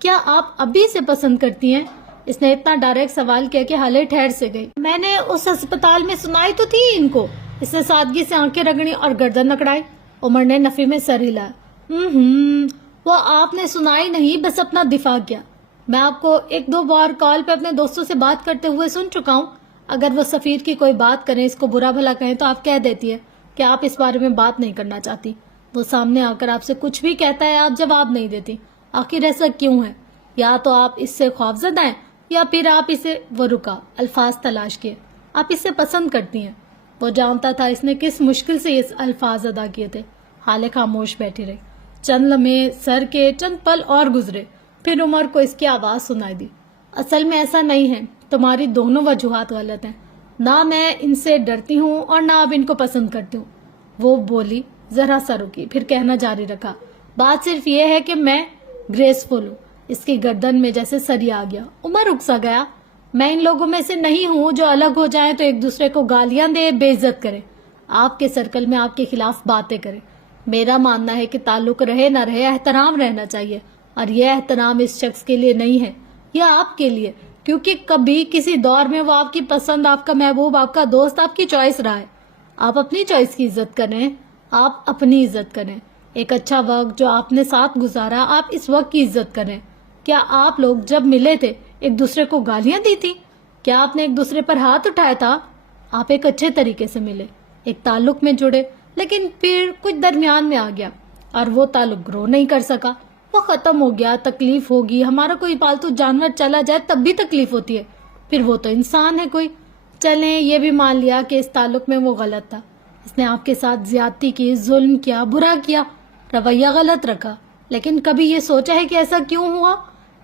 کیا آپ ابھی سے پسند کرتی ہیں؟ اس نے اتنا ڈائریکٹ سوال کیا کہ حالے ٹھہر سے گئی. میں نے اس ہسپتال میں سنائی تو تھی ان کو. اس نے سادگی سے آنکھیں رگڑی اور گردن اکڑائی. عمر نے نفی میں سر ہلایا. وہ آپ نے سنائی نہیں، بس اپنا دفاع کیا. میں آپ کو 1-2 بار کال پہ اپنے دوستوں سے بات کرتے ہوئے سن چکا ہوں. اگر وہ سفیر کی کوئی بات کریں، اس کو برا بھلا کہیں تو آپ کہہ دیتی ہے کہ آپ اس بارے میں بات نہیں کرنا چاہتی. وہ سامنے آ کر آپ سے کچھ بھی کہتا ہے، آپ جواب نہیں دیتی. آخر ایسا کیوں ہے؟ یا تو آپ اس سے خوفزدہ ہیں یا پھر آپ اسے، وہ رکا، الفاظ تلاش کیے، آپ اسے پسند کرتی ہیں. وہ جانتا تھا اس نے کس مشکل سے یہ الفاظ ادا کیے تھے. حالے خاموش بیٹھی رہی. چند لمحے سر کے چند پل اور گزرے، پھر عمر کو اس کی آواز سنائی دی. اصل میں ایسا نہیں ہے، تمہاری دونوں وجوہات غلط ہیں. نہ میں ان سے ڈرتی ہوں اور نہ اب ان کو پسند کرتی ہوں. وہ بولی، ذرا سا رکی، پھر کہنا جاری رکھا. بات صرف یہ ہے کہ میں گریسفل ہوں. اس کی گردن میں جیسے سری آ گیا. عمر رک سا گیا. میں ان لوگوں میں سے نہیں ہوں جو الگ ہو جائیں تو ایک دوسرے کو گالیاں دے، بے عزت کرے، آپ کے سرکل میں آپ کے خلاف باتیں کرے. میرا ماننا ہے کہ تعلق رہے نہ رہے، احترام رہنا چاہیے، اور یہ احترام اس شخص کے لیے نہیں ہے، یہ آپ کے لیے، کیونکہ کبھی کسی دور میں وہ آپ کی پسند، آپ کا محبوب، آپ کا دوست، آپ کی چوائس رہا ہے. آپ اپنی چوائس کی عزت کریں، آپ اپنی عزت کریں. ایک اچھا وقت جو آپ نے ساتھ گزارا، آپ اس وقت کی عزت کریں. کیا آپ لوگ جب ملے تھے ایک دوسرے کو گالیاں دی تھی؟ کیا آپ نے ایک دوسرے پر ہاتھ اٹھایا تھا؟ آپ ایک اچھے طریقے سے ملے، ایک تعلق میں جڑے، لیکن پھر کچھ درمیان میں آ گیا اور وہ تعلق گرو نہیں کر سکا، وہ ختم ہو گیا. تکلیف ہوگی. ہمارا کوئی پالتو جانور چلا جائے تب بھی تکلیف ہوتی ہے، پھر وہ تو انسان ہے کوئی. چلیں یہ بھی مان لیا کہ اس تعلق میں وہ غلط تھا، اس نے آپ کے ساتھ زیادتی کی، ظلم کیا، برا کیا، رویہ غلط رکھا، لیکن کبھی یہ سوچا ہے کہ ایسا کیوں ہوا؟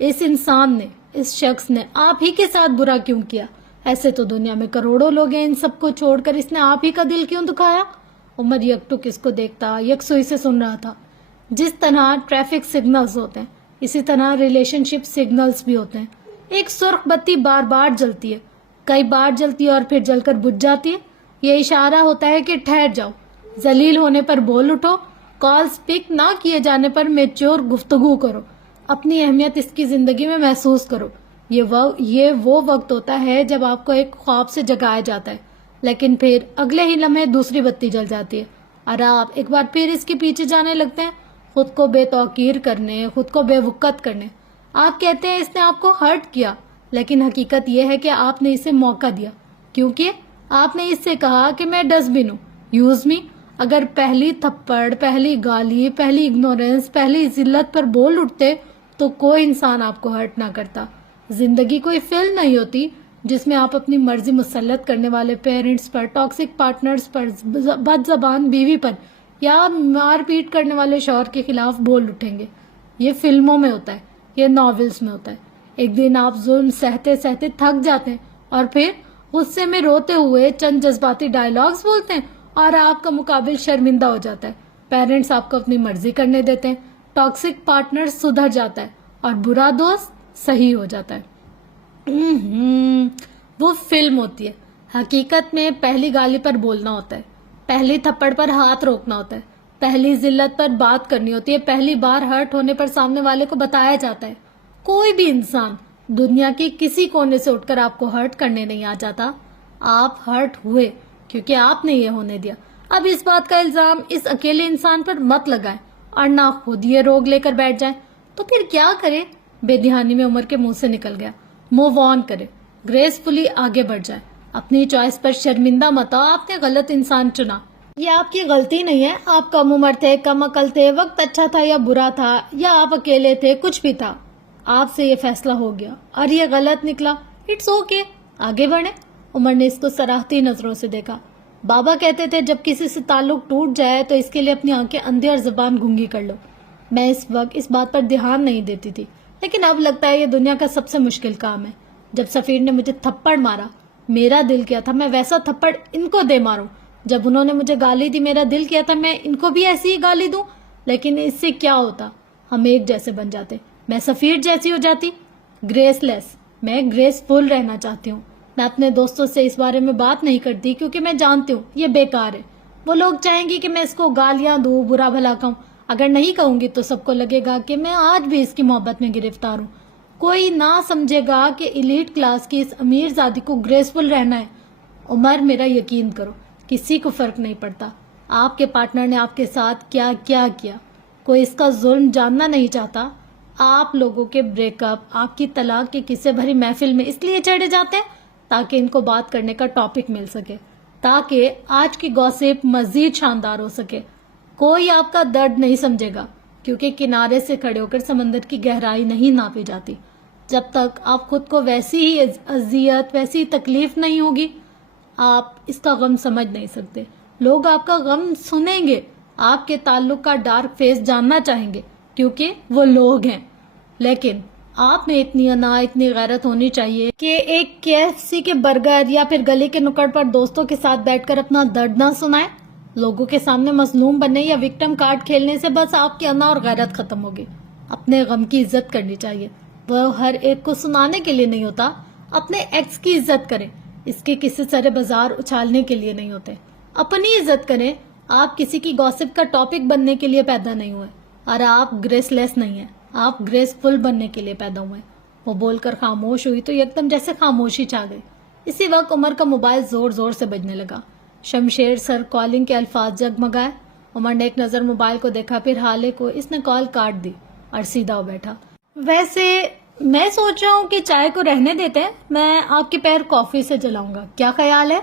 اس انسان نے، اس شخص نے آپ ہی کے ساتھ برا کیوں کیا؟ ایسے تو دنیا میں کروڑوں لوگ ہیں، ان سب کو چھوڑ کر اس نے آپ ہی کا دل کیوں دکھایا؟ عمر یکٹک اس کو دیکھتا، یکسوئی سے سن رہا تھا۔ جس طرح ٹریفک سگنلز ہوتے ہیں اسی طرح ریلیشن شپ سگنلز بھی ہوتے ہیں۔ ایک سرخ بتی بار بار جلتی ہے، کئی بار جلتی ہے اور پھر جل کر بجھ جاتی ہے۔ یہ اشارہ ہوتا ہے کہ ٹھہر جاؤ، ذلیل ہونے پر بول اٹھو، کالز پک نہ کیے جانے پر میچور گفتگو کرو، اپنی اہمیت اس کی زندگی میں محسوس کرو۔ یہ وہ وقت ہوتا ہے جب آپ کو ایک خواب سے جگایا جاتا ہے، لیکن پھر اگلے ہی لمحے دوسری بتی جل جاتی ہے اور آپ ایک بار پھر اس کے پیچھے جانے لگتے ہیں، خود کو بے توقیر کرنے، خود کو بے وقت کرنے۔ آپ کہتے ہیں اس نے آپ کو ہرٹ کیا، لیکن حقیقت یہ ہے کہ آپ نے اسے موقع دیا، کیونکہ آپ نے اس سے کہا کہ میں ڈسٹ بن ہوں، یوز می۔ اگر پہلی تھپڑ، پہلی گالی، پہلی اگنورنس، پہلی ذلت پر بول اٹھتے تو کوئی انسان آپ کو ہرٹ نہ کرتا۔ زندگی کوئی فلم نہیں ہوتی جس میں آپ اپنی مرضی مسلط کرنے والے پیرنٹس پر، ٹاکسک پارٹنرز پر، بد زبان بیوی پر یا مار پیٹ کرنے والے شوہر کے خلاف بول اٹھیں گے۔ یہ فلموں میں ہوتا ہے، یہ ناولز میں ہوتا ہے۔ ایک دن آپ ظلم سہتے سہتے تھک جاتے ہیں اور پھر غصے میں روتے ہوئے چند جذباتی ڈائلاگز بولتے ہیں اور آپ کا مقابل شرمندہ ہو جاتا ہے۔ پیرنٹس آپ کو اپنی مرضی کرنے دیتے ہیں، ٹاکسک پارٹنر سدھر جاتا ہے اور برا دوست صحیح ہو جاتا ہے۔ وہ فلم ہوتی ہے۔ حقیقت میں پہلی گالی پر بولنا ہوتا ہے، پہلی تھپڑ پر ہاتھ روکنا ہوتا ہے، پہلی ذلت پر بات کرنی ہوتی ہے، پہلی بار ہرٹ ہونے پر سامنے والے کو بتایا جاتا ہے۔ کوئی بھی انسان دنیا کے کسی کونے سے اٹھ کر آپ کو ہرٹ کرنے نہیں آ جاتا، آپ ہرٹ ہوئے کیونکہ آپ نے یہ ہونے دیا۔ اب اس بات کا الزام اس اکیلے انسان پر مت لگائیں اور نہ خود یہ روگ لے کر بیٹھ جائیں۔ تو پھر کیا کرے؟ بے دھیانی میں عمر کے منہ سے نکل گیا۔ موو آن کرے، گریسفلی آگے بڑھ جائیں، اپنی چوائس پر شرمندہ مت ہو۔ آپ نے غلط انسان چنا، یہ آپ کی غلطی نہیں ہے۔ آپ کم عمر تھے، کم عقل تھے، وقت اچھا تھا یا برا تھا، یا آپ اکیلے تھے، کچھ بھی تھا، آپ سے یہ فیصلہ ہو گیا اور یہ غلط نکلا، اٹس اوکے، آگے بڑھیں۔ عمر نے اس کو سراہتی نظروں سے دیکھا۔ بابا کہتے تھے جب کسی سے تعلق ٹوٹ جائے تو اس کے لیے اپنی آنکھیں اندھی اور زبان گونگی کر لو۔ میں اس وقت اس بات پر دھیان نہیں دیتی تھی، لیکن اب لگتا ہے یہ دنیا کا سب سے مشکل کام ہے۔ جب سفیر نے مجھے تھپڑ مارا، میرا دل کیا تھا میں ویسا تھپڑ ان کو دے ماروں۔ جب انہوں نے مجھے گالی دی، میرا دل کیا تھا میں ان کو بھی ایسی ہی گالی دوں، لیکن اس سے کیا ہوتا؟ ہم ایک جیسے بن جاتے، میں سفیر جیسی ہو جاتی۔ گریس لیس، میں گریس فل رہنا چاہتی ہوں۔ میں اپنے دوستوں سے اس بارے میں بات نہیں کرتی کیونکہ میں جانتی ہوں یہ بیکار ہے۔ وہ لوگ چاہیں گی کہ میں اس کو گالیاں دوں، برا بھلا کہوں۔ اگر نہیں کہوں گی تو سب کو لگے گا کہ میں آج بھی اس کی محبت میں گرفتار ہوں۔ کوئی نہ سمجھے گا کہ ایلیٹ کلاس کی اس امیر زادی کو گریسفل رہنا ہے۔ عمر، میرا یقین کرو، کسی کو فرق نہیں پڑتا آپ کے پارٹنر نے آپ کے ساتھ کیا کیا کیا۔ کوئی اس کا ظلم جاننا نہیں چاہتا۔ آپ لوگوں کے بریک اپ، آپ کی طلاق کی قصے بھری محفل میں اس لیے چڑھے جاتے ہیں تاکہ ان کو بات کرنے کا ٹاپک مل سکے، تاکہ آج کی گوسپ مزید شاندار ہو سکے۔ کوئی آپ کا درد نہیں سمجھے گا کیونکہ کنارے سے کھڑے ہو کر سمندر کی گہرائی نہیں ناپی جاتی۔ جب تک آپ خود کو ویسی ہی اذیت، ویسی ہی تکلیف نہیں ہوگی، آپ اس کا غم سمجھ نہیں سکتے۔ لوگ آپ کا غم سنیں گے، آپ کے تعلق کا ڈارک فیس جاننا چاہیں گے کیونکہ وہ لوگ ہیں، لیکن آپ میں اتنی انا، اتنی غیرت ہونی چاہیے کہ ایک KFC کے برگر یا پھر گلی کے نکڑ پر دوستوں کے ساتھ بیٹھ کر اپنا درد نہ سنائے۔ لوگوں کے سامنے مظلوم بننے یا وکٹم کارڈ کھیلنے سے بس آپ کی انا اور غیرت ختم ہوگی۔ اپنے غم کی عزت کرنی چاہیے، وہ ہر ایک کو سنانے کے لیے نہیں ہوتا۔ اپنے ایکس کی عزت کریں، اس کے کسی سرے بازار اچھالنے کے لیے نہیں ہوتے۔ اپنی عزت کریں، آپ کسی کی گوسپ کا ٹاپک بننے کے لیے پیدا نہیں ہوئے، اور آپ گریس لیس نہیں ہیں، آپ گریس فل بننے کے لیے پیدا ہوئے۔ وہ بول کر خاموش ہوئی تو یکدم جیسے خاموشی چھا گئی۔ اسی وقت عمر کا موبائل زور زور سے بجنے لگا۔ شمشیر سر کالنگ کے الفاظ جگمگائے۔ عمر نے ایک نظر موبائل کو دیکھا، پھر حالے کو اس نے کال کاٹ دی اور سیدھا ہو بیٹھا۔ ویسے میں سوچ رہا ہوں کہ چائے کو رہنے دیتے ہیں، میں آپ کے پیر کافی سے جلاؤں گا، کیا خیال ہے؟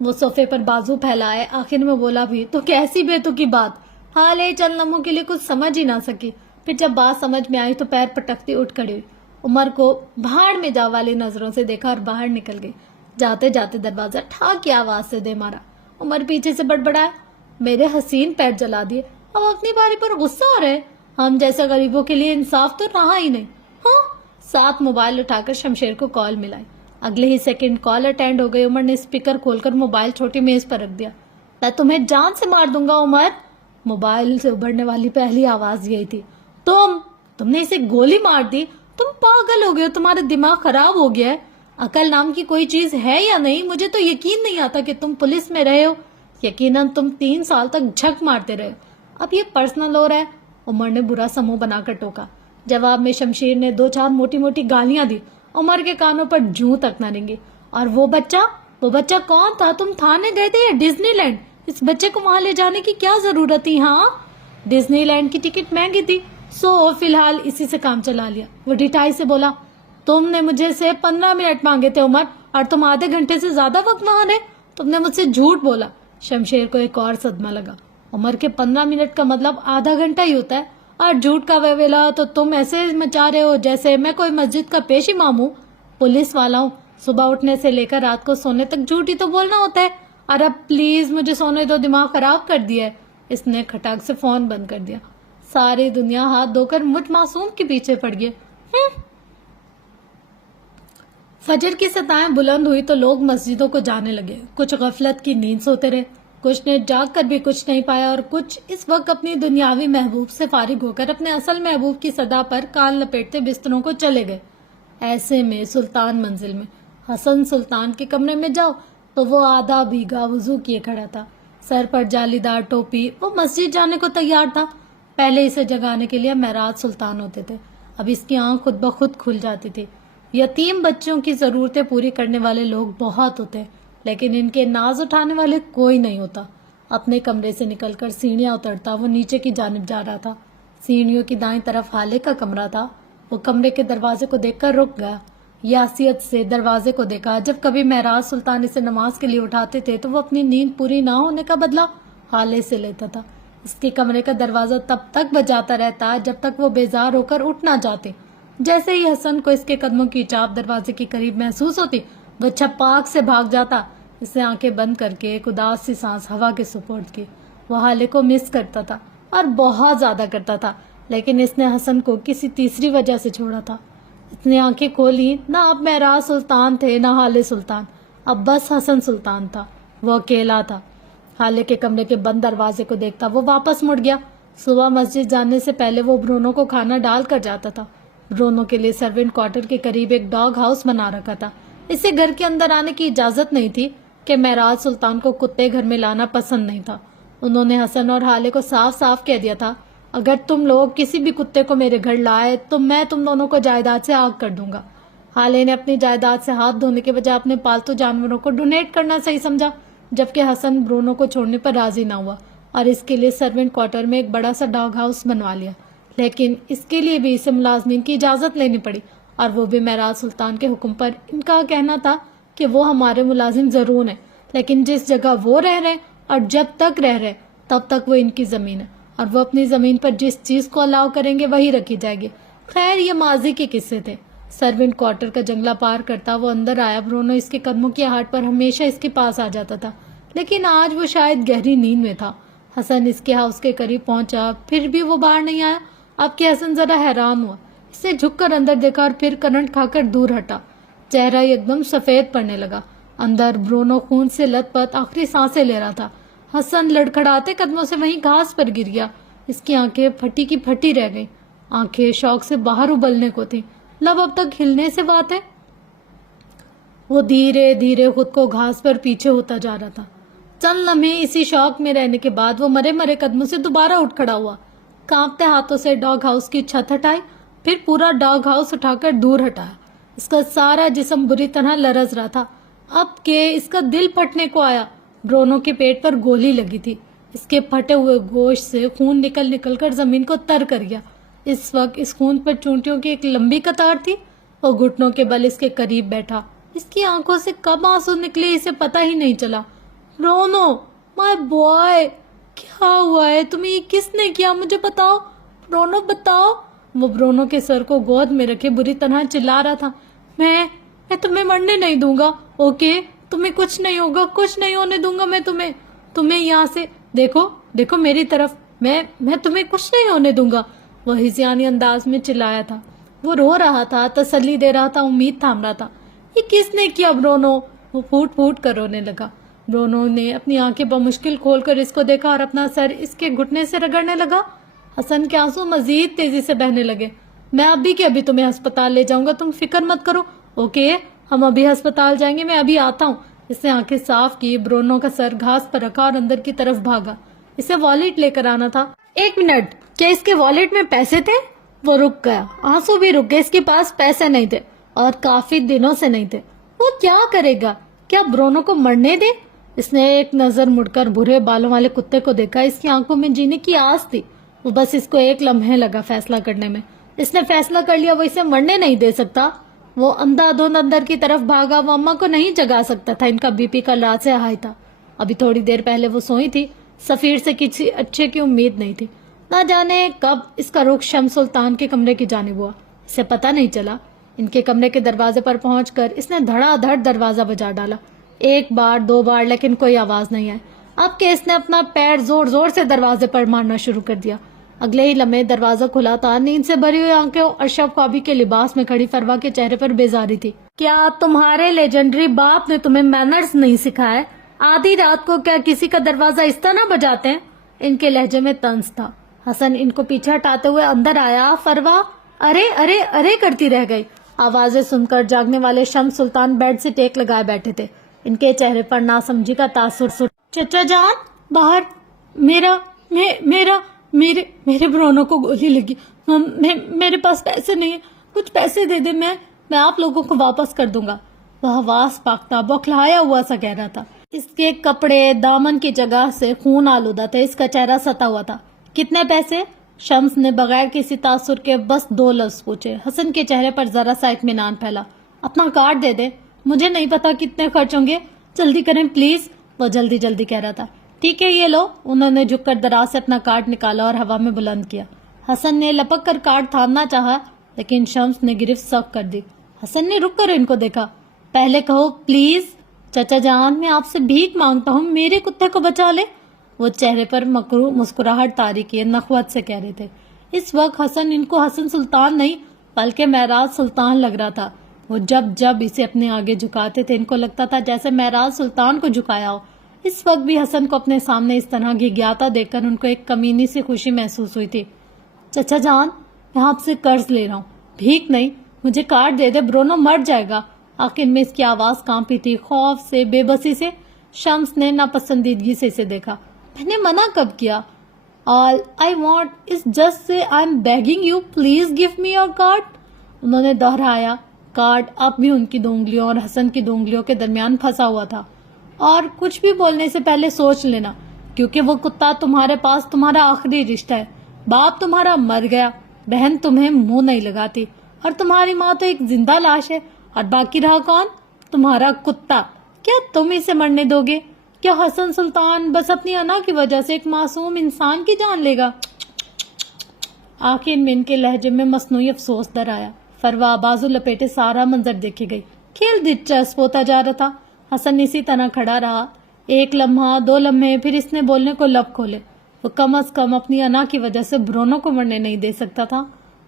وہ صوفے پر بازو پھیلائے، آخر میں بولا بھی تو کیسی بیتوکی بات۔ حالے چند لمحوں کے لیے کچھ سمجھ ہی نہ سکی، پھر جب بات سمجھ میں آئی تو پیر پٹکتی اٹھ کھڑی ہوئی، عمر کو بھاڑ میں جا والی نظروں سے دیکھا اور باہر نکل گئی۔ جاتے جاتے دروازہ ٹھاک کی آواز سے دے مارا۔ عمر پیچھے سے بڑبڑایا، میرے حسین پیر جلا دیے، اب اپنی باری پر غصہ ہو رہے، ہم جیسے غریبوں کے لیے انصاف تو رہا ہی نہیں۔ ہاں، ساتھ موبائل اٹھا کر شمشیر کو کال ملائی۔ اگلے ہی سیکنڈ کال اٹینڈ ہو گئی. عمر نے اسپیکر کھول کر موبائل چھوٹی میز پر رکھ دیا. میں تمہیں جان سے مار دوں گا عمر. موبائل سے ابھرنے والی پہلی آواز یہی تھی. تم نے اسے گولی مار دی. تم پاگل ہو گئے, تمہارا دماغ خراب ہو گیا ہے. عقل نام کی کوئی چیز ہے یا نہیں؟ مجھے تو یقین نہیں آتا کہ تم پولیس میں رہے ہو. یقیناً تم 3 سال تک جھک مارتے رہے. اب یہ پرسنل ہو رہا ہے. عمر نے برا سا منہ بنا کر ٹوکا. جواب میں شمشیر نے 2-4 موٹی موٹی گالیاں دی. عمر کے کانوں پر جوں تک نہ رنگی. اور وہ بچہ کون تھا؟ تم تھانے گئے تھے یا ڈزنی لینڈ؟ اس بچے کو وہاں لے جانے کی کیا ضرورت تھی؟ ہاں, ڈزنی لینڈ کی ٹکٹ مہنگی تھی, سو فی الحال اسی سے کام چلا لیا. وہ ڈٹائی سے بولا. تم نے مجھے سے 15 منٹ مانگے تھے عمر, اور تم آدھے گھنٹے سے زیادہ وقت وہاں رہے. تم نے مجھ سے جھوٹ بولا. شمشیر کو ایک اور صدمہ لگا. عمر کے 15 منٹ کا مطلب آدھا گھنٹہ ہی ہوتا ہے, اور جھوٹ کا ویلا تو تم ایسے مچا رہے ہو جیسے میں کوئی مسجد کا پیش امام ہوں, پولیس والا ہوں. صبح اٹھنے سے لے کر رات کو سونے تک جھوٹ ہی تو بولنا ہوتا ہے. اور اب پلیز مجھے سونے دو, دماغ خراب کر دیا ہے. اس نے کھٹاک سے فون بند کر دیا. ساری دنیا ہاتھ دھو کر مجھ معصوم کے پیچھے پڑ گئی. فجر کی ستائیں بلند ہوئی تو لوگ مسجدوں کو جانے لگے. کچھ غفلت کی نیند سوتے رہے, کچھ نے جاگ کر بھی کچھ نہیں پایا, اور کچھ اس وقت اپنی دنیاوی محبوب سے فارغ ہو کر اپنے اصل محبوب کی صدا پر کان لپیٹتے بستروں کو چلے گئے. ایسے میں سلطان منزل میں حسن سلطان کے کمرے میں جاؤ تو وہ آدھا بھیگا وضو کیے کھڑا تھا, سر پر جالی دار ٹوپی. وہ مسجد جانے کو تیار تھا. پہلے اسے جگانے کے لیے معراج سلطان ہوتے تھے, اب اس کی آنکھ خود بخود کھل جاتی تھی. یتیم بچوں کی ضرورتیں پوری کرنے والے لوگ بہت ہوتے ہیں, لیکن ان کے ناز اٹھانے والے کوئی نہیں ہوتا. اپنے کمرے سے نکل کر سیڑھیاں اترتا وہ نیچے کی جانب جا رہا تھا. سیڑھیوں کی دائیں طرف حالے کا کمرہ تھا. وہ کمرے کے دروازے کو دیکھ کر رک گیا. یاسیت سے دروازے کو دیکھا. جب کبھی معراج سلطان اسے نماز کے لیے اٹھاتے تھے تو وہ اپنی نیند پوری نہ ہونے کا بدلہ حالے سے لیتا تھا. اس کے کمرے کا دروازہ تب تک بجاتا رہتا جب تک وہ بیزار ہو کر اٹھ نہ جاتے. جیسے ہی حسن کو اس کے قدموں کی چاپ دروازے کے قریب محسوس ہوتی, وہ چھپاک سے بھاگ جاتا. اسے آنکھیں بند کر کے ایک اداس سی سانس ہوا کے سپرد کی. وہ حالے کو مس کرتا تھا, اور بہت زیادہ کرتا تھا, لیکن اس نے حسن کو کسی تیسری وجہ سے چھوڑا تھا. اس نے آنکھیں کھولی. نہ اب معراج سلطان تھے نہ حالے سلطان, اب بس حسن سلطان تھا. وہ اکیلا تھا. حالے کے کمرے کے بند دروازے کو دیکھتا وہ واپس مڑ گیا. صبح مسجد جانے سے پہلے وہ برونو کو کھانا ڈال کر جاتا تھا. برونو کے لیے سرونٹ کوارٹر کے قریب ایک ڈاگ ہاؤس بنا رکھا تھا. اسے گھر کے اندر آنے کی اجازت نہیں تھی کہ معراج سلطان کو کتے گھر میں لانا پسند نہیں تھا. انہوں نے حسن اور حالے کو صاف صاف کہہ دیا تھا, اگر تم لوگ کسی بھی کتے کو میرے گھر لائے تو میں تم دونوں کو جائیداد سے آگ کر دوں گا. حالے نے اپنی جائیداد سے ہاتھ دھونے کے بجائے اپنے پالتو جانوروں کو ڈونیٹ کرنا صحیح سمجھا, جبکہ حسن برونو کو چھوڑنے پر راضی نہ ہوا اور اس کے لیے سرونٹ کوارٹر میں ایک بڑا سا ڈاگ ہاؤس بنوا لیا. لیکن اس کے لیے بھی اسے ملازمین کی اجازت لینی پڑی, اور وہ بھی معراج سلطان کے حکم پر. ان کا کہنا تھا کہ وہ ہمارے ملازم ضرور ہیں, لیکن جس جگہ وہ رہ رہے اور جب تک رہ رہے تب تک وہ ان کی زمین ہے, اور وہ اپنی زمین پر جس چیز کو الاؤ کریں گے وہی رکھی جائے گی. خیر یہ ماضی کے قصے تھے. سرونٹ کوارٹر کا جنگلہ پار کرتا وہ اندر آیا. برونو اس کے قدموں کی آہٹ پر ہمیشہ اس کے پاس آ جاتا تھا, لیکن آج وہ شاید گہری نیند میں تھا. حسن اس کے ہاؤس کے قریب پہنچا, پھر بھی وہ باہر نہیں آیا. اب کہ حسن ذرا حیران ہوا. اسے جھک کر اندر دیکھا اور پھر کرنٹ کھا کر دور ہٹا. چہرہ ایک دم سفید پڑنے لگا. اندر برونو خون سے لت پت آخری سانسیں لے رہا تھا. حسن لڑکھڑاتے قدموں سے وہیں گھاس پر گر گیا. اس کی آنکھیں پھٹی کی پھٹی رہ گئیں. آنکھیں شوق سے باہر ابلنے کو تھیں, لب اب تک ہلنے سے بات ہے. وہ دھیرے دھیرے خود کو گھاس پر پیچھے ہوتا جا رہا تھا. چند لمحے اسی شوق میں رہنے کے بعد وہ مرے مرے قدموں سے دوبارہ اٹھ کھڑا ہوا. کانپتے ہاتھوں سے ڈاگ ہاؤس کی چھت ہٹائی, پھر پورا ڈاگ ہاؤس اٹھا کر دور ہٹایا. اس کا سارا جسم بری طرح لرز رہا تھا. اب کہ اس کا دل پھٹنے کو آیا. برونو کے پیٹ پر گولی لگی تھی. اس کے پھٹے ہوئے گوشت سے خون نکل نکل کر زمین کو تر کر گیا. اس وقت اس خون پر چونٹیوں کی ایک لمبی قطار تھی. وہ گھٹنوں کے بل اس کے قریب بیٹھا. اس کی آنکھوں سے کب آنسو نکلے اسے پتہ ہی نہیں چلا. برونو مائی بوائے, کیا ہوا ہے تمہیں؟ یہ کس نے کیا؟ مجھے بتاؤ برونو, بتاؤ. وہ برونو کے سر کو گود میں رکھے بری طرح چلا رہا تھا. میں تمہیں مرنے نہیں دوں گا, اوکے؟ تمہیں کچھ نہیں ہوگا, کچھ نہیں ہونے دوں گا میں تمہیں یہاں سے. دیکھو میری طرف, میں تمہیں کچھ نہیں ہونے دوں گا. وہ ہزیانی انداز میں چلایا تھا. وہ رو رہا تھا, تسلی دے رہا تھا, امید تھام رہا تھا. یہ کس نے کیا برونو؟ وہ پھوٹ پھوٹ کر رونے لگا۔ برونو نے اپنی آنکھیں بمشکل کھول کر اس کو دیکھا اور اپنا سر اس کے گھٹنے سے رگڑنے لگا۔ حسن کے آنسو مزید تیزی سے بہنے لگے۔ میں ابھی کے ابھی تمہیں ہسپتال لے جاؤں گا، تم فکر مت کرو۔ اوکے، ہم ابھی ہسپتال جائیں گے، میں ابھی آتا ہوں۔ اس نے آنکھیں صاف کی، برونو کا سر گھاس پر رکھا اور اندر کی طرف بھاگا۔ اسے والیٹ لے کر آنا تھا۔ ایک منٹ، کیا اس کے والیٹ میں پیسے تھے؟ وہ رک گیا، آنسو بھی رک گئے۔ اس کے پاس پیسے نہیں تھے اور کافی دنوں سے نہیں تھے۔ وہ کیا کرے گا؟ کیا برونو کو مرنے دے؟ اس نے ایک نظر مڑ کر بھورے بالوں والے کتے کو دیکھا۔ اس کی آنکھوں میں جینے کی آس تھی۔ وہ بس اس کو ایک لمحے لگا فیصلہ کرنے میں۔ اس نے فیصلہ کر لیا، وہ اسے مرنے نہیں دے سکتا۔ وہ اندھا دھند اندر کی طرف بھاگا۔ وہ اماں کو نہیں جگا سکتا تھا، ان کا بی پی کل رات سے ہائی تھا۔ ابھی تھوڑی دیر پہلے وہ سوئی تھی۔ سفیر سے کسی اچھے کی امید نہیں تھی۔ نہ جانے کب اس کا رخ شمس سلطان کے کمرے کی جانب ہوا، اسے پتہ نہیں چلا۔ ان کے کمرے کے دروازے پر پہنچ کر اس نے دھڑا دھڑ دروازہ بجا ڈالا، ایک بار دو بار، لیکن کوئی آواز نہیں آئی۔ اب کہ اس نے اپنا پیر زور زور سے دروازے پر مارنا شروع کر دیا۔ اگلے ہی لمحے دروازہ کھلا تھا۔ نیند سے بھری ہوئی آنکھیں اشرف خوابی کے لباس میں کھڑی فروا کے چہرے پر بیزاری تھی۔ کیا تمہارے لیجنڈری باپ نے تمہیں مینرز نہیں سکھائے؟ آدھی رات کو کیا کسی کا دروازہ اس طرح بجاتے ہیں؟ ان کے لہجے میں طنز تھا۔ حسن ان کو پیچھے ہٹاتے ہوئے اندر آیا۔ فروا ارے ارے ارے کرتی رہ گئی۔ آوازیں سن کر جاگنے والے شمس سلطان بیڈ سے ٹیک لگائے بیٹھے تھے۔ ان کے چہرے پر ناسمجھی کا تاثر۔ چچا جان باہر، میرے برونو کو گولی لگی، میرے پاس پیسے نہیں ہیں، کچھ پیسے دے دے، میں آپ لوگوں کو واپس کر دوں گا۔ وہ حواس پاکتا بوکھلایا ہوا سا کہہ رہا تھا۔ اس کے کپڑے دامن کی جگہ سے خون آلودہ تھے، اس کا چہرہ ستا ہوا تھا۔ کتنے پیسے؟ شمس نے بغیر کسی تاثر کے بس 2 لفظ پوچھے۔ حسن کے چہرے پر ذرا سا اطمینان پھیلا۔ اپنا کارڈ دے دے، مجھے نہیں پتا کتنے خرچ ہوں گے، جلدی کریں پلیز، وہ جلدی جلدی کہہ رہا تھا۔ ٹھیک ہے یہ لو۔ انہوں نے جھک کر دراز سے اپنا کارڈ نکالا اور ہوا میں بلند کیا۔ حسن نے لپک کر کارڈ تھامنا چاہا، لیکن شمس نے گرفت سخت کر دی۔ حسن نے رک کر ان کو دیکھا۔ پہلے کہو پلیز چچا جان، میں آپ سے بھیک مانگتا ہوں، میرے کتے کو بچا لے۔ وہ چہرے پر مکروہ مسکراہٹ طاری کیے نخوت سے کہہ رہے تھے۔ اس وقت حسن ان کو حسن سلطان نہیں بلکہ معراج سلطان لگ رہا تھا۔ وہ جب جب اسے اپنے آگے جھکاتے تھے، ان کو لگتا تھا جیسے معراج سلطان کو جھکایا ہو۔ اس وقت بھی حسن کو اپنے سامنے اس طرح گھگیاتا دیکھ کر ان کو ایک کمینی سی خوشی محسوس ہوئی تھی۔ چچا جان، میں آپ سے قرض لے رہا ہوں، بھیک نہیں، مجھے کارڈ دے دے، برونو مر جائے گا۔ آخر میں اس کی آواز کانپی تھی، خوف سے، بے بسی سے۔ شمس نے ناپسندیدگی سے اسے دیکھا۔ میں نے منع کب کیا؟ All I want is just say I'm begging you, please give me your card. انہوں نے دہرایا۔ کارڈ اب بھی ان کی 2 انگلیوں اور حسن کی 2 انگلیوں کے درمیان پھنسا ہوا تھا۔ اور کچھ بھی بولنے سے پہلے سوچ لینا، کیونکہ وہ کتا تمہارے پاس تمہارا آخری رشتہ ہے۔ باپ تمہارا مر گیا، بہن تمہیں منہ نہیں لگاتی، اور تمہاری ماں تو ایک زندہ لاش ہے، اور باقی رہا کون؟ تمہارا کتا۔ کیا تم اسے مرنے دو گے؟ کیا حسن سلطان بس اپنی انا کی وجہ سے ایک معصوم انسان کی جان لے گا؟ آخر میں ان کے لہجے میں مصنوعی افسوس در آیا۔ فروا بازو لپیٹے سارا منظر دیکھے گئی۔ کھیل دلچسپ ہوتا جا رہا تھا۔ حسن اسی طرح کھڑا رہا، 1 لمحہ 2 لمحے، پھر اس نے بولنے کو لب کھولے۔ وہ کم از کم اپنی انا کی وجہ سے برونو کو مرنے نہیں دے سکتا تھا۔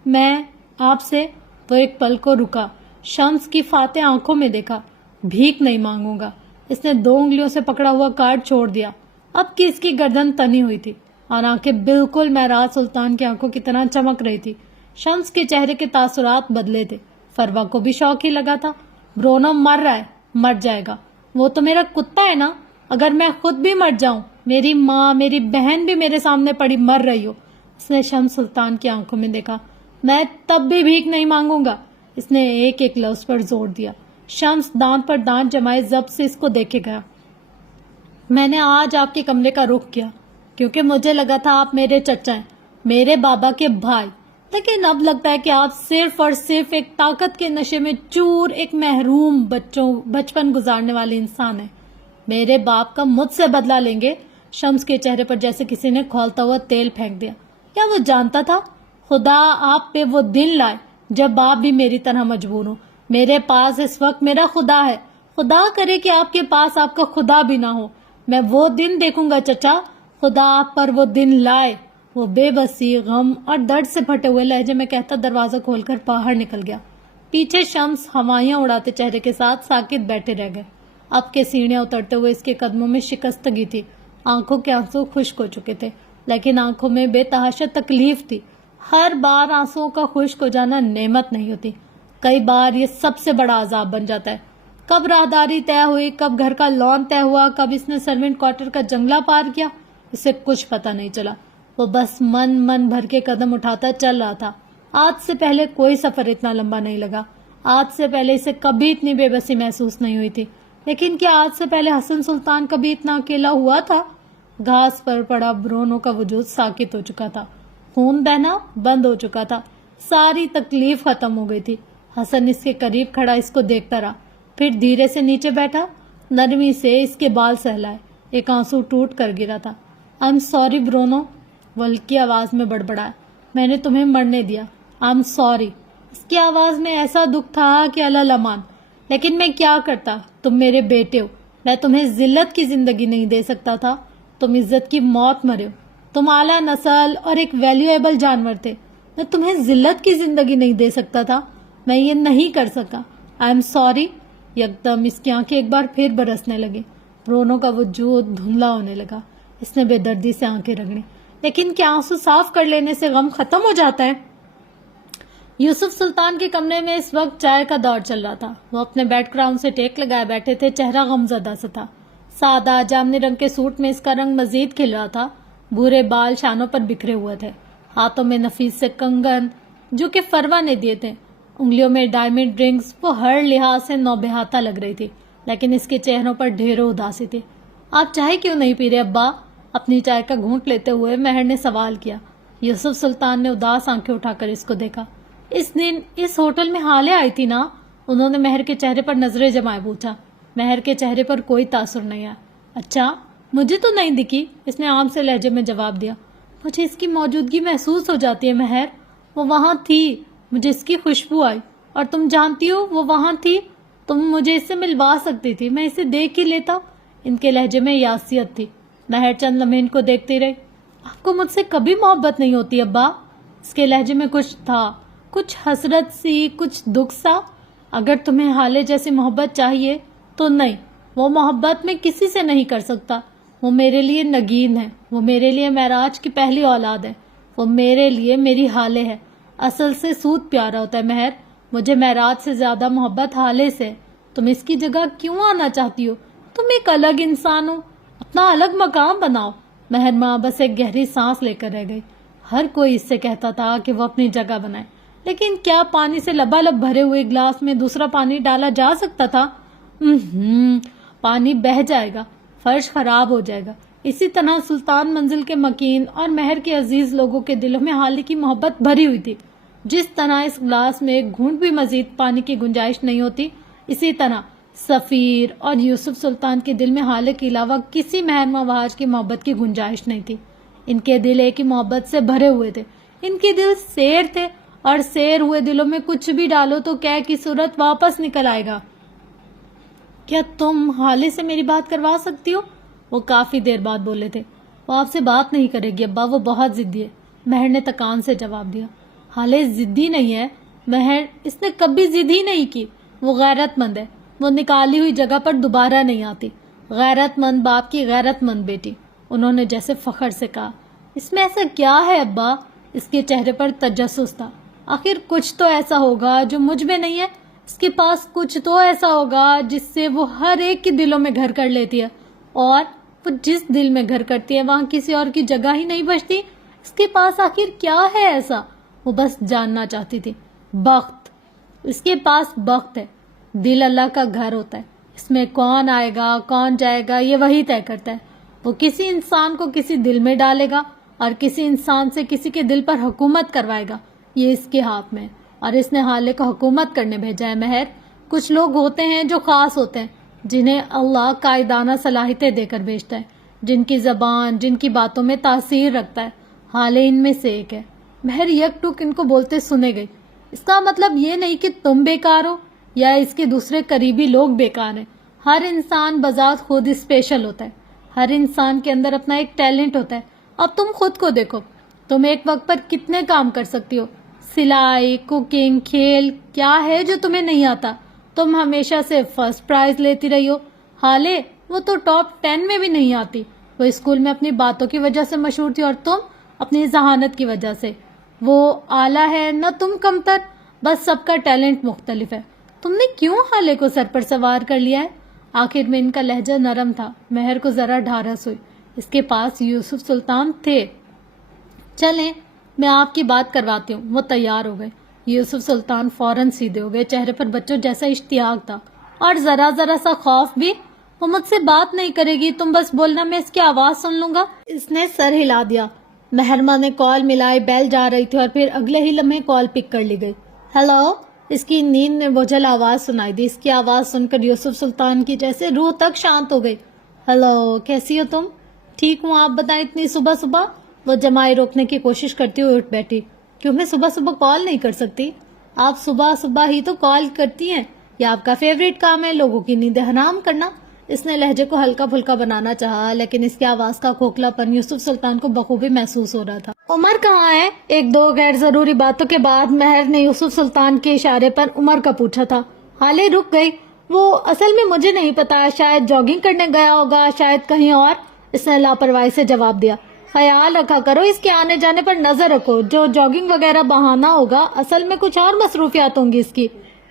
میں آپ سے، وہ ایک پل کو رکا، شمس کی فاتح آنکھوں میں دیکھا۔ بھیک نہیں مانگوں گا۔ اس نے 2 انگلیوں سے پکڑا ہوا کارڈ چھوڑ دیا۔ اب کی اس کی گردن تنی ہوئی تھی اور آنکھیں بالکل معراج سلطان کی آنکھوں کی طرح چمک رہی تھی۔ شمس کے چہرے کے تاثرات بدلے تھے۔ فروا کو بھی شوق ہی لگا تھا۔ برونو مر رہا ہے، مر جائے گا، وہ تو میرا کتا ہے نا۔ اگر میں خود بھی مر جاؤں، میری ماں، میری بہن بھی میرے سامنے پڑی مر رہی ہو۔ اس نے شمس سلطان کی آنکھوں میں دیکھا۔ میں تب بھی بھیک نہیں مانگوں گا۔ اس نے ایک ایک لفظ پر زور دیا۔ شمس دانت پر دانت جمائے ضبط سے اس کو دیکھے گیا۔ میں نے آج آپ کے کمرے کا رخ کیا کیونکہ مجھے لگا تھا آپ میرے چچا ہیں، میرے بابا کے بھائی، لیکن اب لگتا ہے کہ آپ صرف اور صرف ایک طاقت کے نشے میں چور، ایک محروم بچپن گزارنے والے انسان ہیں۔ میرے باپ کا مجھ سے بدلہ لیں گے؟ شمس کے چہرے پر جیسے کسی نے کھولتا ہوا تیل پھینک دیا۔ کیا وہ جانتا تھا؟ خدا آپ پہ وہ دن لائے جب آپ بھی میری طرح مجبور ہوں۔ میرے پاس اس وقت میرا خدا ہے، خدا کرے کہ آپ کے پاس آپ کا خدا بھی نہ ہو۔ میں وہ دن دیکھوں گا چچا، خدا آپ پر وہ دن لائے۔ وہ بے بسی، غم اور درد سے پھٹے ہوئے لہجے میں کہتا دروازہ کھول کر باہر نکل گیا۔ پیچھے شمس ہوائیاں اڑاتے چہرے کے ساتھ ساکت بیٹھے رہ گئے. اب کے سیڑھیاں اترتے ہوئے اس کے قدموں میں شکستگی تھی. آنکھوں کے آنسو خشک ہو چکے تھے، لیکن آنکھوں میں بے تحاشا تکلیف تھی. ہر بار آنسوؤں کا خشک ہو جانا نعمت نہیں ہوتی، کئی بار یہ سب سے بڑا عذاب بن جاتا ہے. کب راہداری طے ہوئی، کب گھر کا لان طے ہوا، کب اس نے سروینٹ کوارٹر کا جنگلہ پار کیا، اسے کچھ پتہ نہیں چلا. وہ بس من بھر کے قدم اٹھاتا چل رہا تھا. آج سے پہلے کوئی سفر اتنا لمبا نہیں لگا. آج سے پہلے اسے کبھی اتنی بے بسی محسوس نہیں ہوئی تھی. لیکن کیا آج سے پہلے حسن سلطان کبھی اتنا اکیلا ہوا تھا؟ گھاس پر پڑا برونو کا وجود ساکت ہو چکا تھا، خون بہنا بند ہو چکا تھا، ساری تکلیف ختم ہو گئی تھی. حسن اس کے قریب کھڑا اس کو دیکھتا رہا، پھر دھیرے سے نیچے بیٹھا، نرمی سے اس کے بال سہلائے. ایک آنسو ٹوٹ کر گرا تھا. آئی ایم سوری برونو، وہ ہلکی آواز میں بڑبڑایا. میں نے تمہیں مرنے دیا. I am sorry. اس کی آواز میں ایسا دکھ تھا کہ اللہ لمان. لیکن میں کیا کرتا، تم میرے بیٹے ہو. میں تمہیں ذلت کی زندگی نہیں دے سکتا تھا، تم عزت کی موت مرے ہو. تم اعلیٰ نسل اور ایک ویلیویبل جانور تھے. میں تمہیں ذلت کی زندگی نہیں دے سکتا تھا، میں یہ نہیں کر سکا. I am sorry. یکدم اس کی آنکھیں ایک بار پھر برسنے لگی. برونو کا وجود دھندلا ہونے لگا. اس نے بے دردی سے آنکھیں رگڑی. لیکن کیا آنسو صاف کر لینے سے غم ختم ہو جاتا ہے؟ یوسف سلطان کے کمرے میں اس وقت چائے کا دور چل رہا تھا. وہ اپنے بیڈ کراؤن سے ٹیک لگائے بیٹھے تھے. چہرہ غمزدہ سا تھا. سادہ جامنی رنگ کے سوٹ میں اس کا رنگ مزید کھل رہا تھا. بھورے بال شانوں پر بکھرے ہوئے تھے. ہاتھوں میں نفیس سے کنگن جو کہ فروا نے دیے تھے. انگلیوں میں ڈائمنڈ رنگز. وہ ہر لحاظ سے نوبہاتا لگ رہی تھی، لیکن اس کے چہروں پر ڈھیروں اداسی تھی. آپ چائے کیوں نہیں پی رہے ابا؟ اپنی چائے کا گھونٹ لیتے ہوئے مہر نے سوال کیا. یوسف سلطان نے اداس آنکھیں اٹھا کر اس کو دیکھا. اس دن اس ہوٹل میں حالے آئی تھی نا؟ انہوں نے مہر کے چہرے پر نظریں جمائے پوچھا. مہر کے چہرے پر کوئی تاثر نہیں آیا. اچھا، مجھے تو نہیں دکھی، اس نے عام سے لہجے میں جواب دیا. مجھے اس کی موجودگی محسوس ہو جاتی ہے مہر. وہ وہاں تھی، مجھے اس کی خوشبو آئی. اور تم جانتی ہو وہ وہاں تھی، تم مجھے اس سے ملوا سکتی تھی، میں اسے دیکھ ہی لیتا. ان کے لہجے میں یاسیت تھی. مہر چند لمحے ان کو دیکھتی رہی. آپ کو مجھ سے کبھی محبت نہیں ہوتی ابا؟ اس کے لہجے میں کچھ تھا، کچھ حسرت سی، کچھ دکھ سا. اگر تمہیں حالے جیسی محبت چاہیے تو نہیں، وہ محبت میں کسی سے نہیں کر سکتا. وہ میرے لیے نگین ہے، وہ میرے لیے معراج کی پہلی اولاد ہے، وہ میرے لیے میری حالے ہے. اصل سے سود پیارا ہوتا ہے مہر. مجھے معراج سے زیادہ محبت حالے سے. تم اس کی جگہ کیوں آنا چاہتی ہو؟ تم ایک الگ انسان ہو، اپنا الگ مقام بناؤ. مہر ماں بس ایک گہری سانس لے کر رہ گئی. ہر کوئی اس سے کہتا تھا کہ وہ اپنی جگہ بنائے، لیکن کیا پانی سے لبالب بھرے ہوئے گلاس میں دوسرا پانی ڈالا جا سکتا تھا؟ پانی بہہ جائے گا، فرش خراب ہو جائے گا. اسی طرح سلطان منزل کے مکین اور مہر کے عزیز لوگوں کے دلوں میں حالے کی محبت بھری ہوئی تھی. جس طرح اس گلاس میں ایک گھونٹ بھی مزید پانی کی گنجائش نہیں ہوتی، اسی طرح سفیر اور یوسف سلطان کے دل میں حالے کے علاوہ کسی مہر مواج کی محبت کی گنجائش نہیں تھی. ان کے دل ایک ہی محبت سے بھرے ہوئے تھے. ان کے دل سیر تھے، اور سیر ہوئے دلوں میں کچھ بھی ڈالو تو کہہ کی صورت واپس نکل آئے گا. کیا تم حالے سے میری بات کروا سکتی ہو؟ وہ کافی دیر بعد بولے تھے. وہ آپ سے بات نہیں کرے گی ابا، وہ بہت ضدی ہے. مہر نے تکان سے جواب دیا. حالے ضدی نہیں ہے مہر، اس نے کبھی ضد ہی نہیں کی. وہ غیرت مند ہے، وہ نکالی ہوئی جگہ پر دوبارہ نہیں آتی. غیرت مند باپ کی غیرت مند بیٹی. انہوں نے جیسے فخر سے کہا. اس میں ایسا کیا ہے ابا؟ اس کے چہرے پر تجسس تھا. آخر کچھ تو ایسا ہوگا جو مجھ میں نہیں ہے. اس کے پاس کچھ تو ایسا ہوگا جس سے وہ ہر ایک کے دلوں میں گھر کر لیتی ہے، اور وہ جس دل میں گھر کرتی ہے وہاں کسی اور کی جگہ ہی نہیں بچتی. اس کے پاس آخر کیا ہے ایسا؟ وہ بس جاننا چاہتی تھی. بخت. اس کے پاس بخت ہے. دل اللہ کا گھر ہوتا ہے، اس میں کون آئے گا کون جائے گا یہ وہی طے کرتا ہے. وہ کسی انسان کو کسی دل میں ڈالے گا اور کسی انسان سے کسی کے دل پر حکومت کروائے گا. یہ اس کے ہاتھ میں ہے، اور اس نے حالے کو حکومت کرنے بھیجا ہے. مہر، کچھ لوگ ہوتے ہیں جو خاص ہوتے ہیں، جنہیں اللہ قائدانہ صلاحیتیں دے کر بھیجتا ہے، جن کی زبان، جن کی باتوں میں تاثیر رکھتا ہے. حالے ان میں سے ایک ہے. مہر یک ٹک ان کو بولتے سنے گئی. اس کا مطلب یہ نہیں کہ تم بیکار ہو یا اس کے دوسرے قریبی لوگ بیکار ہیں. ہر انسان بذات خود اسپیشل ہوتا ہے. ہر انسان کے اندر اپنا ایک ٹیلنٹ ہوتا ہے. اب تم خود کو دیکھو، تم ایک وقت پر کتنے کام کر سکتی ہو. سلائی, کوکنگ, کھیل کیا ہے جو تمہیں نہیں آتا؟ تم ہمیشہ سے فرسٹ پرائز لیتی رہی ہو. حالے وہ تو ٹاپ 10 میں بھی نہیں آتی. وہ اسکول میں اپنی باتوں کی وجہ سے مشہور تھی اور تم اپنی ذہانت کی وجہ سے. وہ اعلیٰ ہے نہ تم کمتر, بس سب کا ٹیلنٹ مختلف ہے. تم نے کیوں حالے کو سر پر سوار کر لیا ہے؟ آخر میں ان کا لہجہ نرم تھا. مہر کو ذرا ڈھارس ہوئی. اس کے پاس یوسف سلطان تھے. چلیں میں آپ کی بات کرواتی ہوں. وہ تیار ہو گئے. یوسف سلطان فوراً سیدھے ہو گئے. چہرے پر بچوں جیسا اشتیاق تھا اور ذرا سا خوف بھی. وہ مجھ سے بات نہیں کرے گی, تم بس بولنا, میں اس کی آواز سن لوں گا. اس نے سر ہلا دیا. مہرما نے کال ملائی. بیل جا رہی تھی اور پھر اگلے ہی لمحے کال پک کر لی گئی. ہیلو. اس کی نیند میں بوجھل آواز سنائی دی. اس کی آواز سن کر یوسف سلطان کی جیسے روح تک شانت ہو گئی. ہیلو, کیسی ہو تم؟ ٹھیک ہوں, آپ بتائیں. اتنی صبح صبح؟ وہ جمائی روکنے کی کوشش کرتی ہوئی اٹھ بیٹھی. کیوں میں صبح صبح کال نہیں کر سکتی؟ آپ صبح صبح ہی تو کال کرتی ہیں. یہ آپ کا فیوریٹ کام ہے, لوگوں کی نیند حرام کرنا. اس نے لہجے کو ہلکا پھلکا بنانا چاہا, لیکن اس کی آواز کا کھوکھلا پن یوسف سلطان کو بخوبی محسوس ہو رہا تھا. عمر کہاں ہے؟ ایک دو غیر ضروری باتوں کے بعد مہر نے یوسف سلطان کے اشارے پر عمر کا پوچھا تھا. حالے رک گئی. وہ اصل میں مجھے نہیں پتا, شاید جاگنگ کرنے گیا ہوگا, شاید کہیں اور. اس نے لاپرواہی سے جواب دیا. خیال رکھا کرو, اس کے آنے جانے پر نظر رکھو. جو جاگنگ وغیرہ بہانہ ہوگا, اصل میں کچھ اور مصروفیات ہوں گی اس کی.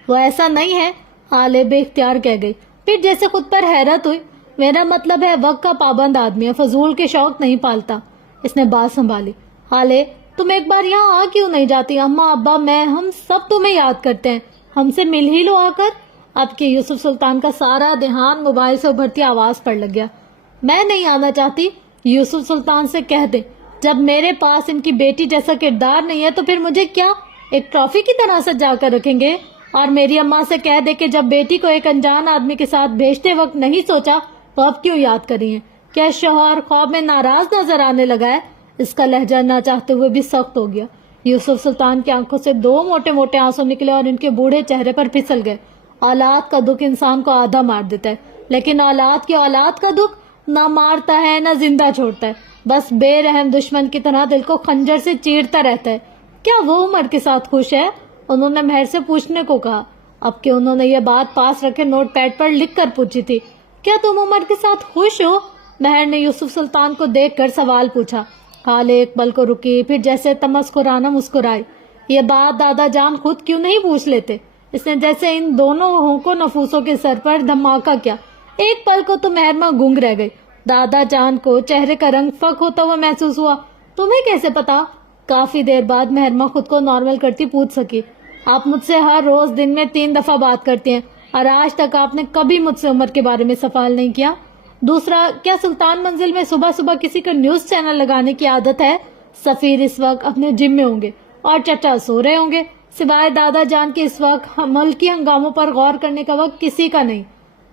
وہ ایسا نہیں ہے, حالے بے اختیار کہہ گئی. پھر جیسے خود پر حیرت ہوئی. میرا مطلب ہے وقت کا پابند آدمی ہے, فضول کے شوق نہیں پالتا. اس نے بات سنبھالی. حالے تم ایک بار یہاں آ کیوں نہیں جاتی؟ اماں, ابا, میں, ہم سب تمہیں یاد کرتے ہیں. ہم سے مل ہی لو آ کر. اب کے یوسف سلطان کا سارا دھیان موبائل سے ابھرتی آواز پر لگ گیا. میں نہیں آنا چاہتی. یوسف سلطان سے کہہ دے, جب میرے پاس ان کی بیٹی جیسا کردار نہیں ہے تو پھر مجھے کیا ایک ٹرافی کی طرح سجا کر رکھیں گے؟ اور میری اماں سے کہہ دے کہ جب بیٹی کو ایک انجان آدمی کے ساتھ بھیجتے وقت نہیں سوچا تو اب کیوں یاد کری ہیں؟ کیا شوہر خواب میں ناراض نظر آنے لگا ہے؟ اس کا لہجہ نہ چاہتے ہوئے بھی سخت ہو گیا. یوسف سلطان کی آنکھوں سے دو موٹے موٹے آنسو نکلے اور ان کے بوڑھے چہرے پر پھسل گئے. اولاد کا دکھ انسان کو آدھا مار دیتا ہے, لیکن اولاد کا دکھ نہ مارتا ہے نہ زندہ چھوڑتا ہے, بس بے رحم دشمن کی طرح دل کو خنجر سے چیرتا رہتا ہے. کیا وہ عمر کے ساتھ خوش ہے؟ انہوں نے مہر سے پوچھنے کو کہا. اب کہ انہوں نے یہ بات پاس رکھے نوٹ پیڈ پر لکھ کر پوچھی تھی. کیا تم عمر کے ساتھ خوش ہو؟ مہر نے یوسف سلطان کو دیکھ کر سوال پوچھا. حالے ایک پل کو رکی, پھر جیسے تمسخرانہ مسکرائی. یہ بات دادا جان خود کیوں نہیں پوچھ لیتے؟ اس نے جیسے ان دونوں ہونکو نفوسوں کے سر پر دھماکہ کیا. ایک پل کو تو مہرما گنگ رہ گئی. دادا جان کو چہرے کا رنگ فک ہوتا ہوا محسوس ہوا. تمہیں کیسے پتا؟ کافی دیر بعد مہرما خود کو نارمل کرتی پوچھ سکی. آپ مجھ سے ہر روز دن میں 3 دفعہ بات کرتے ہیں اور آج تک آپ نے کبھی مجھ سے عمر کے بارے میں سوال نہیں کیا. دوسرا, کیا سلطان منزل میں صبح صبح کسی کو نیوز چینل لگانے کی عادت ہے؟ سفیر اس وقت اپنے جم میں ہوں گے اور چچا سو رہے ہوں گے. سوائے دادا جان کے اس وقت ملکی ہنگاموں پر غور کرنے کا وقت کسی کا نہیں.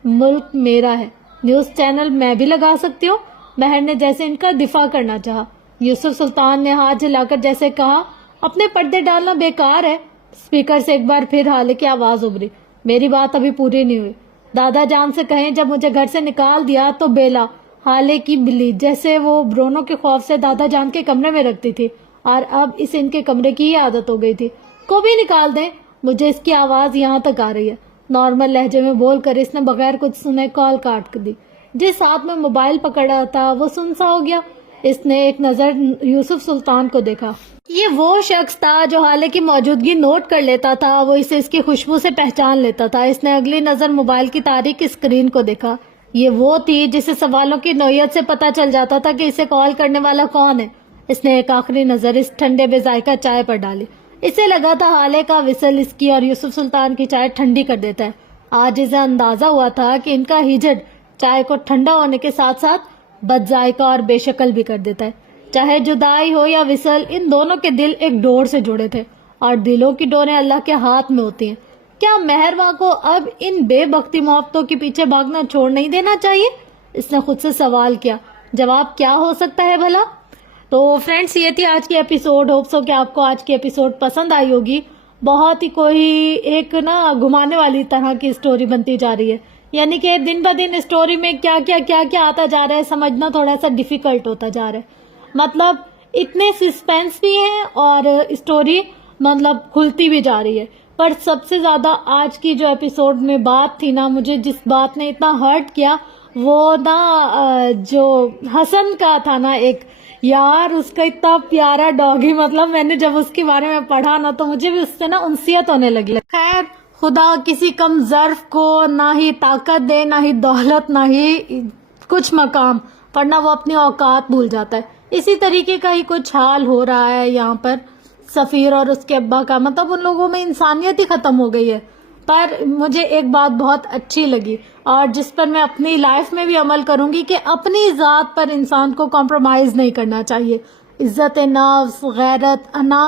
ملک میرا ہے, نیوز چینل میں بھی لگا سکتی ہوں. مہر نے جیسے ان کا دفاع کرنا چاہا. یوسف سلطان نے ہاتھ ہلا کر جیسے کہا, اپنے پردے ڈالنا بیکار ہے. اسپیکر سے ایک بار پھر حالے کی آواز ابھری. میری بات ابھی پوری نہیں ہوئی. دادا جان سے کہیں جب مجھے گھر سے نکال دیا تو بیلا, حالے کی بلی, جیسے وہ برونوں کے خوف سے دادا جان کے کمرے میں رکھتی تھی اور اب اسے ان کے کمرے کی ہی عادت ہو گئی تھی, کو بھی نکال دیں. مجھے اس کی آواز یہاں تک آ رہی ہے. نارمل لہجے میں بول کر اس نے بغیر کچھ سنے کال کاٹ دی. جس ہاتھ میں موبائل پکڑا تھا وہ سنسا ہو گیا. اس نے ایک نظر یوسف سلطان کو دیکھا. یہ وہ شخص تھا جو حالے کی موجودگی نوٹ کر لیتا تھا. وہ اسے اس کی خوشبو سے پہچان لیتا تھا. اس نے اگلی نظر موبائل کی تاریک اسکرین کو دیکھا. یہ وہ تھی جسے سوالوں کی نوعیت سے پتہ چل جاتا تھا کہ اسے کال کرنے والا کون ہے. اس نے ایک آخری نظر اس ٹھنڈے بے ذائقہ چائے پر ڈالی. اسے لگا تھا حالے کا وصل اس کی اور یوسف سلطان کی چائے ٹھنڈی کر دیتا ہے. آج اسے اندازہ ہوا تھا کہ ان کا ہجڑ چائے کو ٹھنڈا ہونے کے ساتھ ساتھ بد ذائقہ اور بے شکل بھی کر دیتا ہے. چاہے جدائی ہو یا وصل, ان دونوں کے دل ایک ڈور سے جڑے تھے اور دلوں کی ڈوریں اللہ کے ہاتھ میں ہوتی ہیں. کیا مہروا کو اب ان بے بختی محبتوں کے پیچھے بھاگنا چھوڑ نہیں دینا چاہیے؟ اس نے خود سے سوال کیا. جواب کیا ہو سکتا ہے بھلا؟ تو فرینڈس, یہ تھی آج کی ایپیسوڈ. ہوپ سو کہ آپ کو آج کی ایپیسوڈ پسند آئی ہوگی. بہت ہی کوئی ایک گھمانے والی طرح کی اسٹوری بنتی جا رہی ہے. یعنی کہ دن بہ دن اسٹوری میں کیا کیا آتا جا رہا ہے سمجھنا تھوڑا سا ڈیفیکلٹ ہوتا جا رہا ہے. مطلب اتنے سسپینس بھی ہیں اور اسٹوری مطلب کھلتی بھی جا رہی ہے. پر سب سے زیادہ آج کی جو ایپیسوڈ میں بات تھی نا، مجھے جس بات نے اتنا ہرٹ کیا وہ نا جو حسن کا تھا نا، ایک یار اس کا اتنا پیارا ڈاگی، مطلب میں نے جب اس کے بارے میں پڑھا نا تو مجھے بھی اس سے نا انسیت ہونے لگی. خیر خدا کسی کم ظرف کو نہ ہی طاقت دے، نہ ہی دولت، نہ ہی کچھ مقام، ورنہ وہ اپنی اوقات بھول جاتا ہے. اسی طریقے کا ہی کچھ حال ہو رہا ہے یہاں پر سفیر اور اس کے ابا کا. مطلب ان لوگوں میں انسانیت ہی ختم ہو گئی ہے. پر مجھے ایک بات بہت اچھی لگی اور جس پر میں اپنی لائف میں بھی عمل کروں گی کہ اپنی ذات پر انسان کو کمپرومائز نہیں کرنا چاہیے. عزت نفس، غیرت، انا،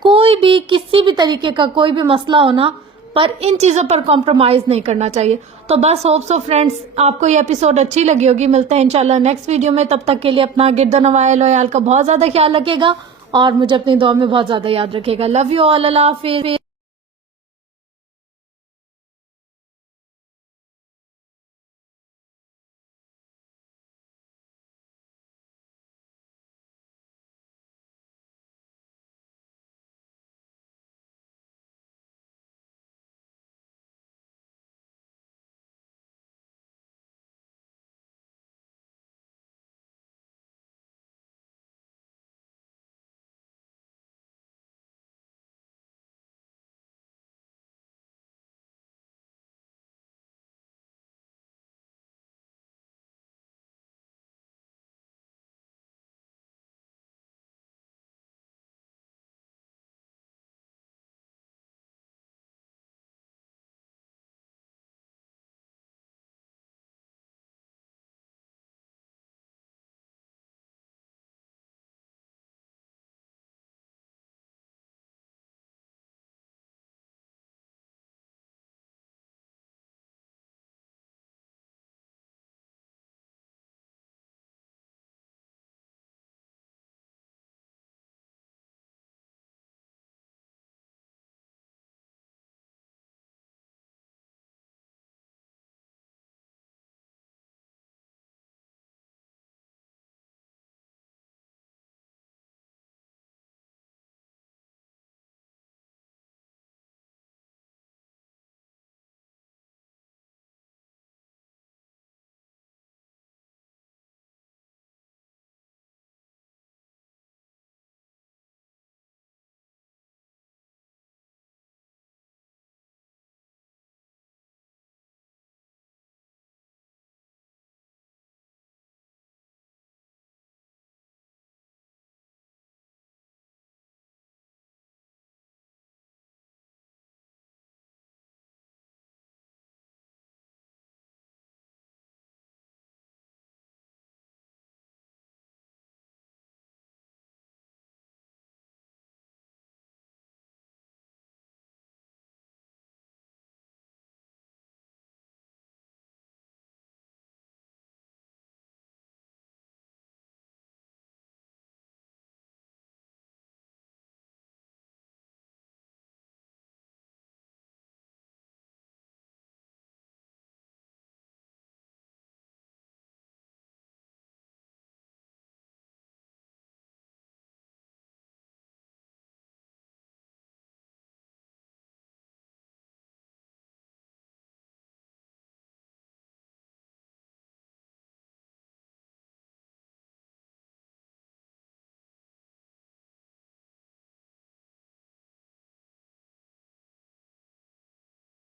کوئی بھی کسی بھی طریقے کا کوئی بھی مسئلہ ہونا، پر ان چیزوں پر کمپرومائز نہیں کرنا چاہیے. تو بس ہوپ سو فرینڈس آپ کو یہ ایپیسوڈ اچھی لگی ہوگی. ملتے ہیں انشاءاللہ نیکسٹ ویڈیو میں. تب تک کے لیے اپنا گرد و نواح اہل و عیال کا بہت زیادہ خیال رکھے گا اور مجھے اپنی دعا میں بہت زیادہ یاد رکھے گا. Love you all. اللہ حافظ.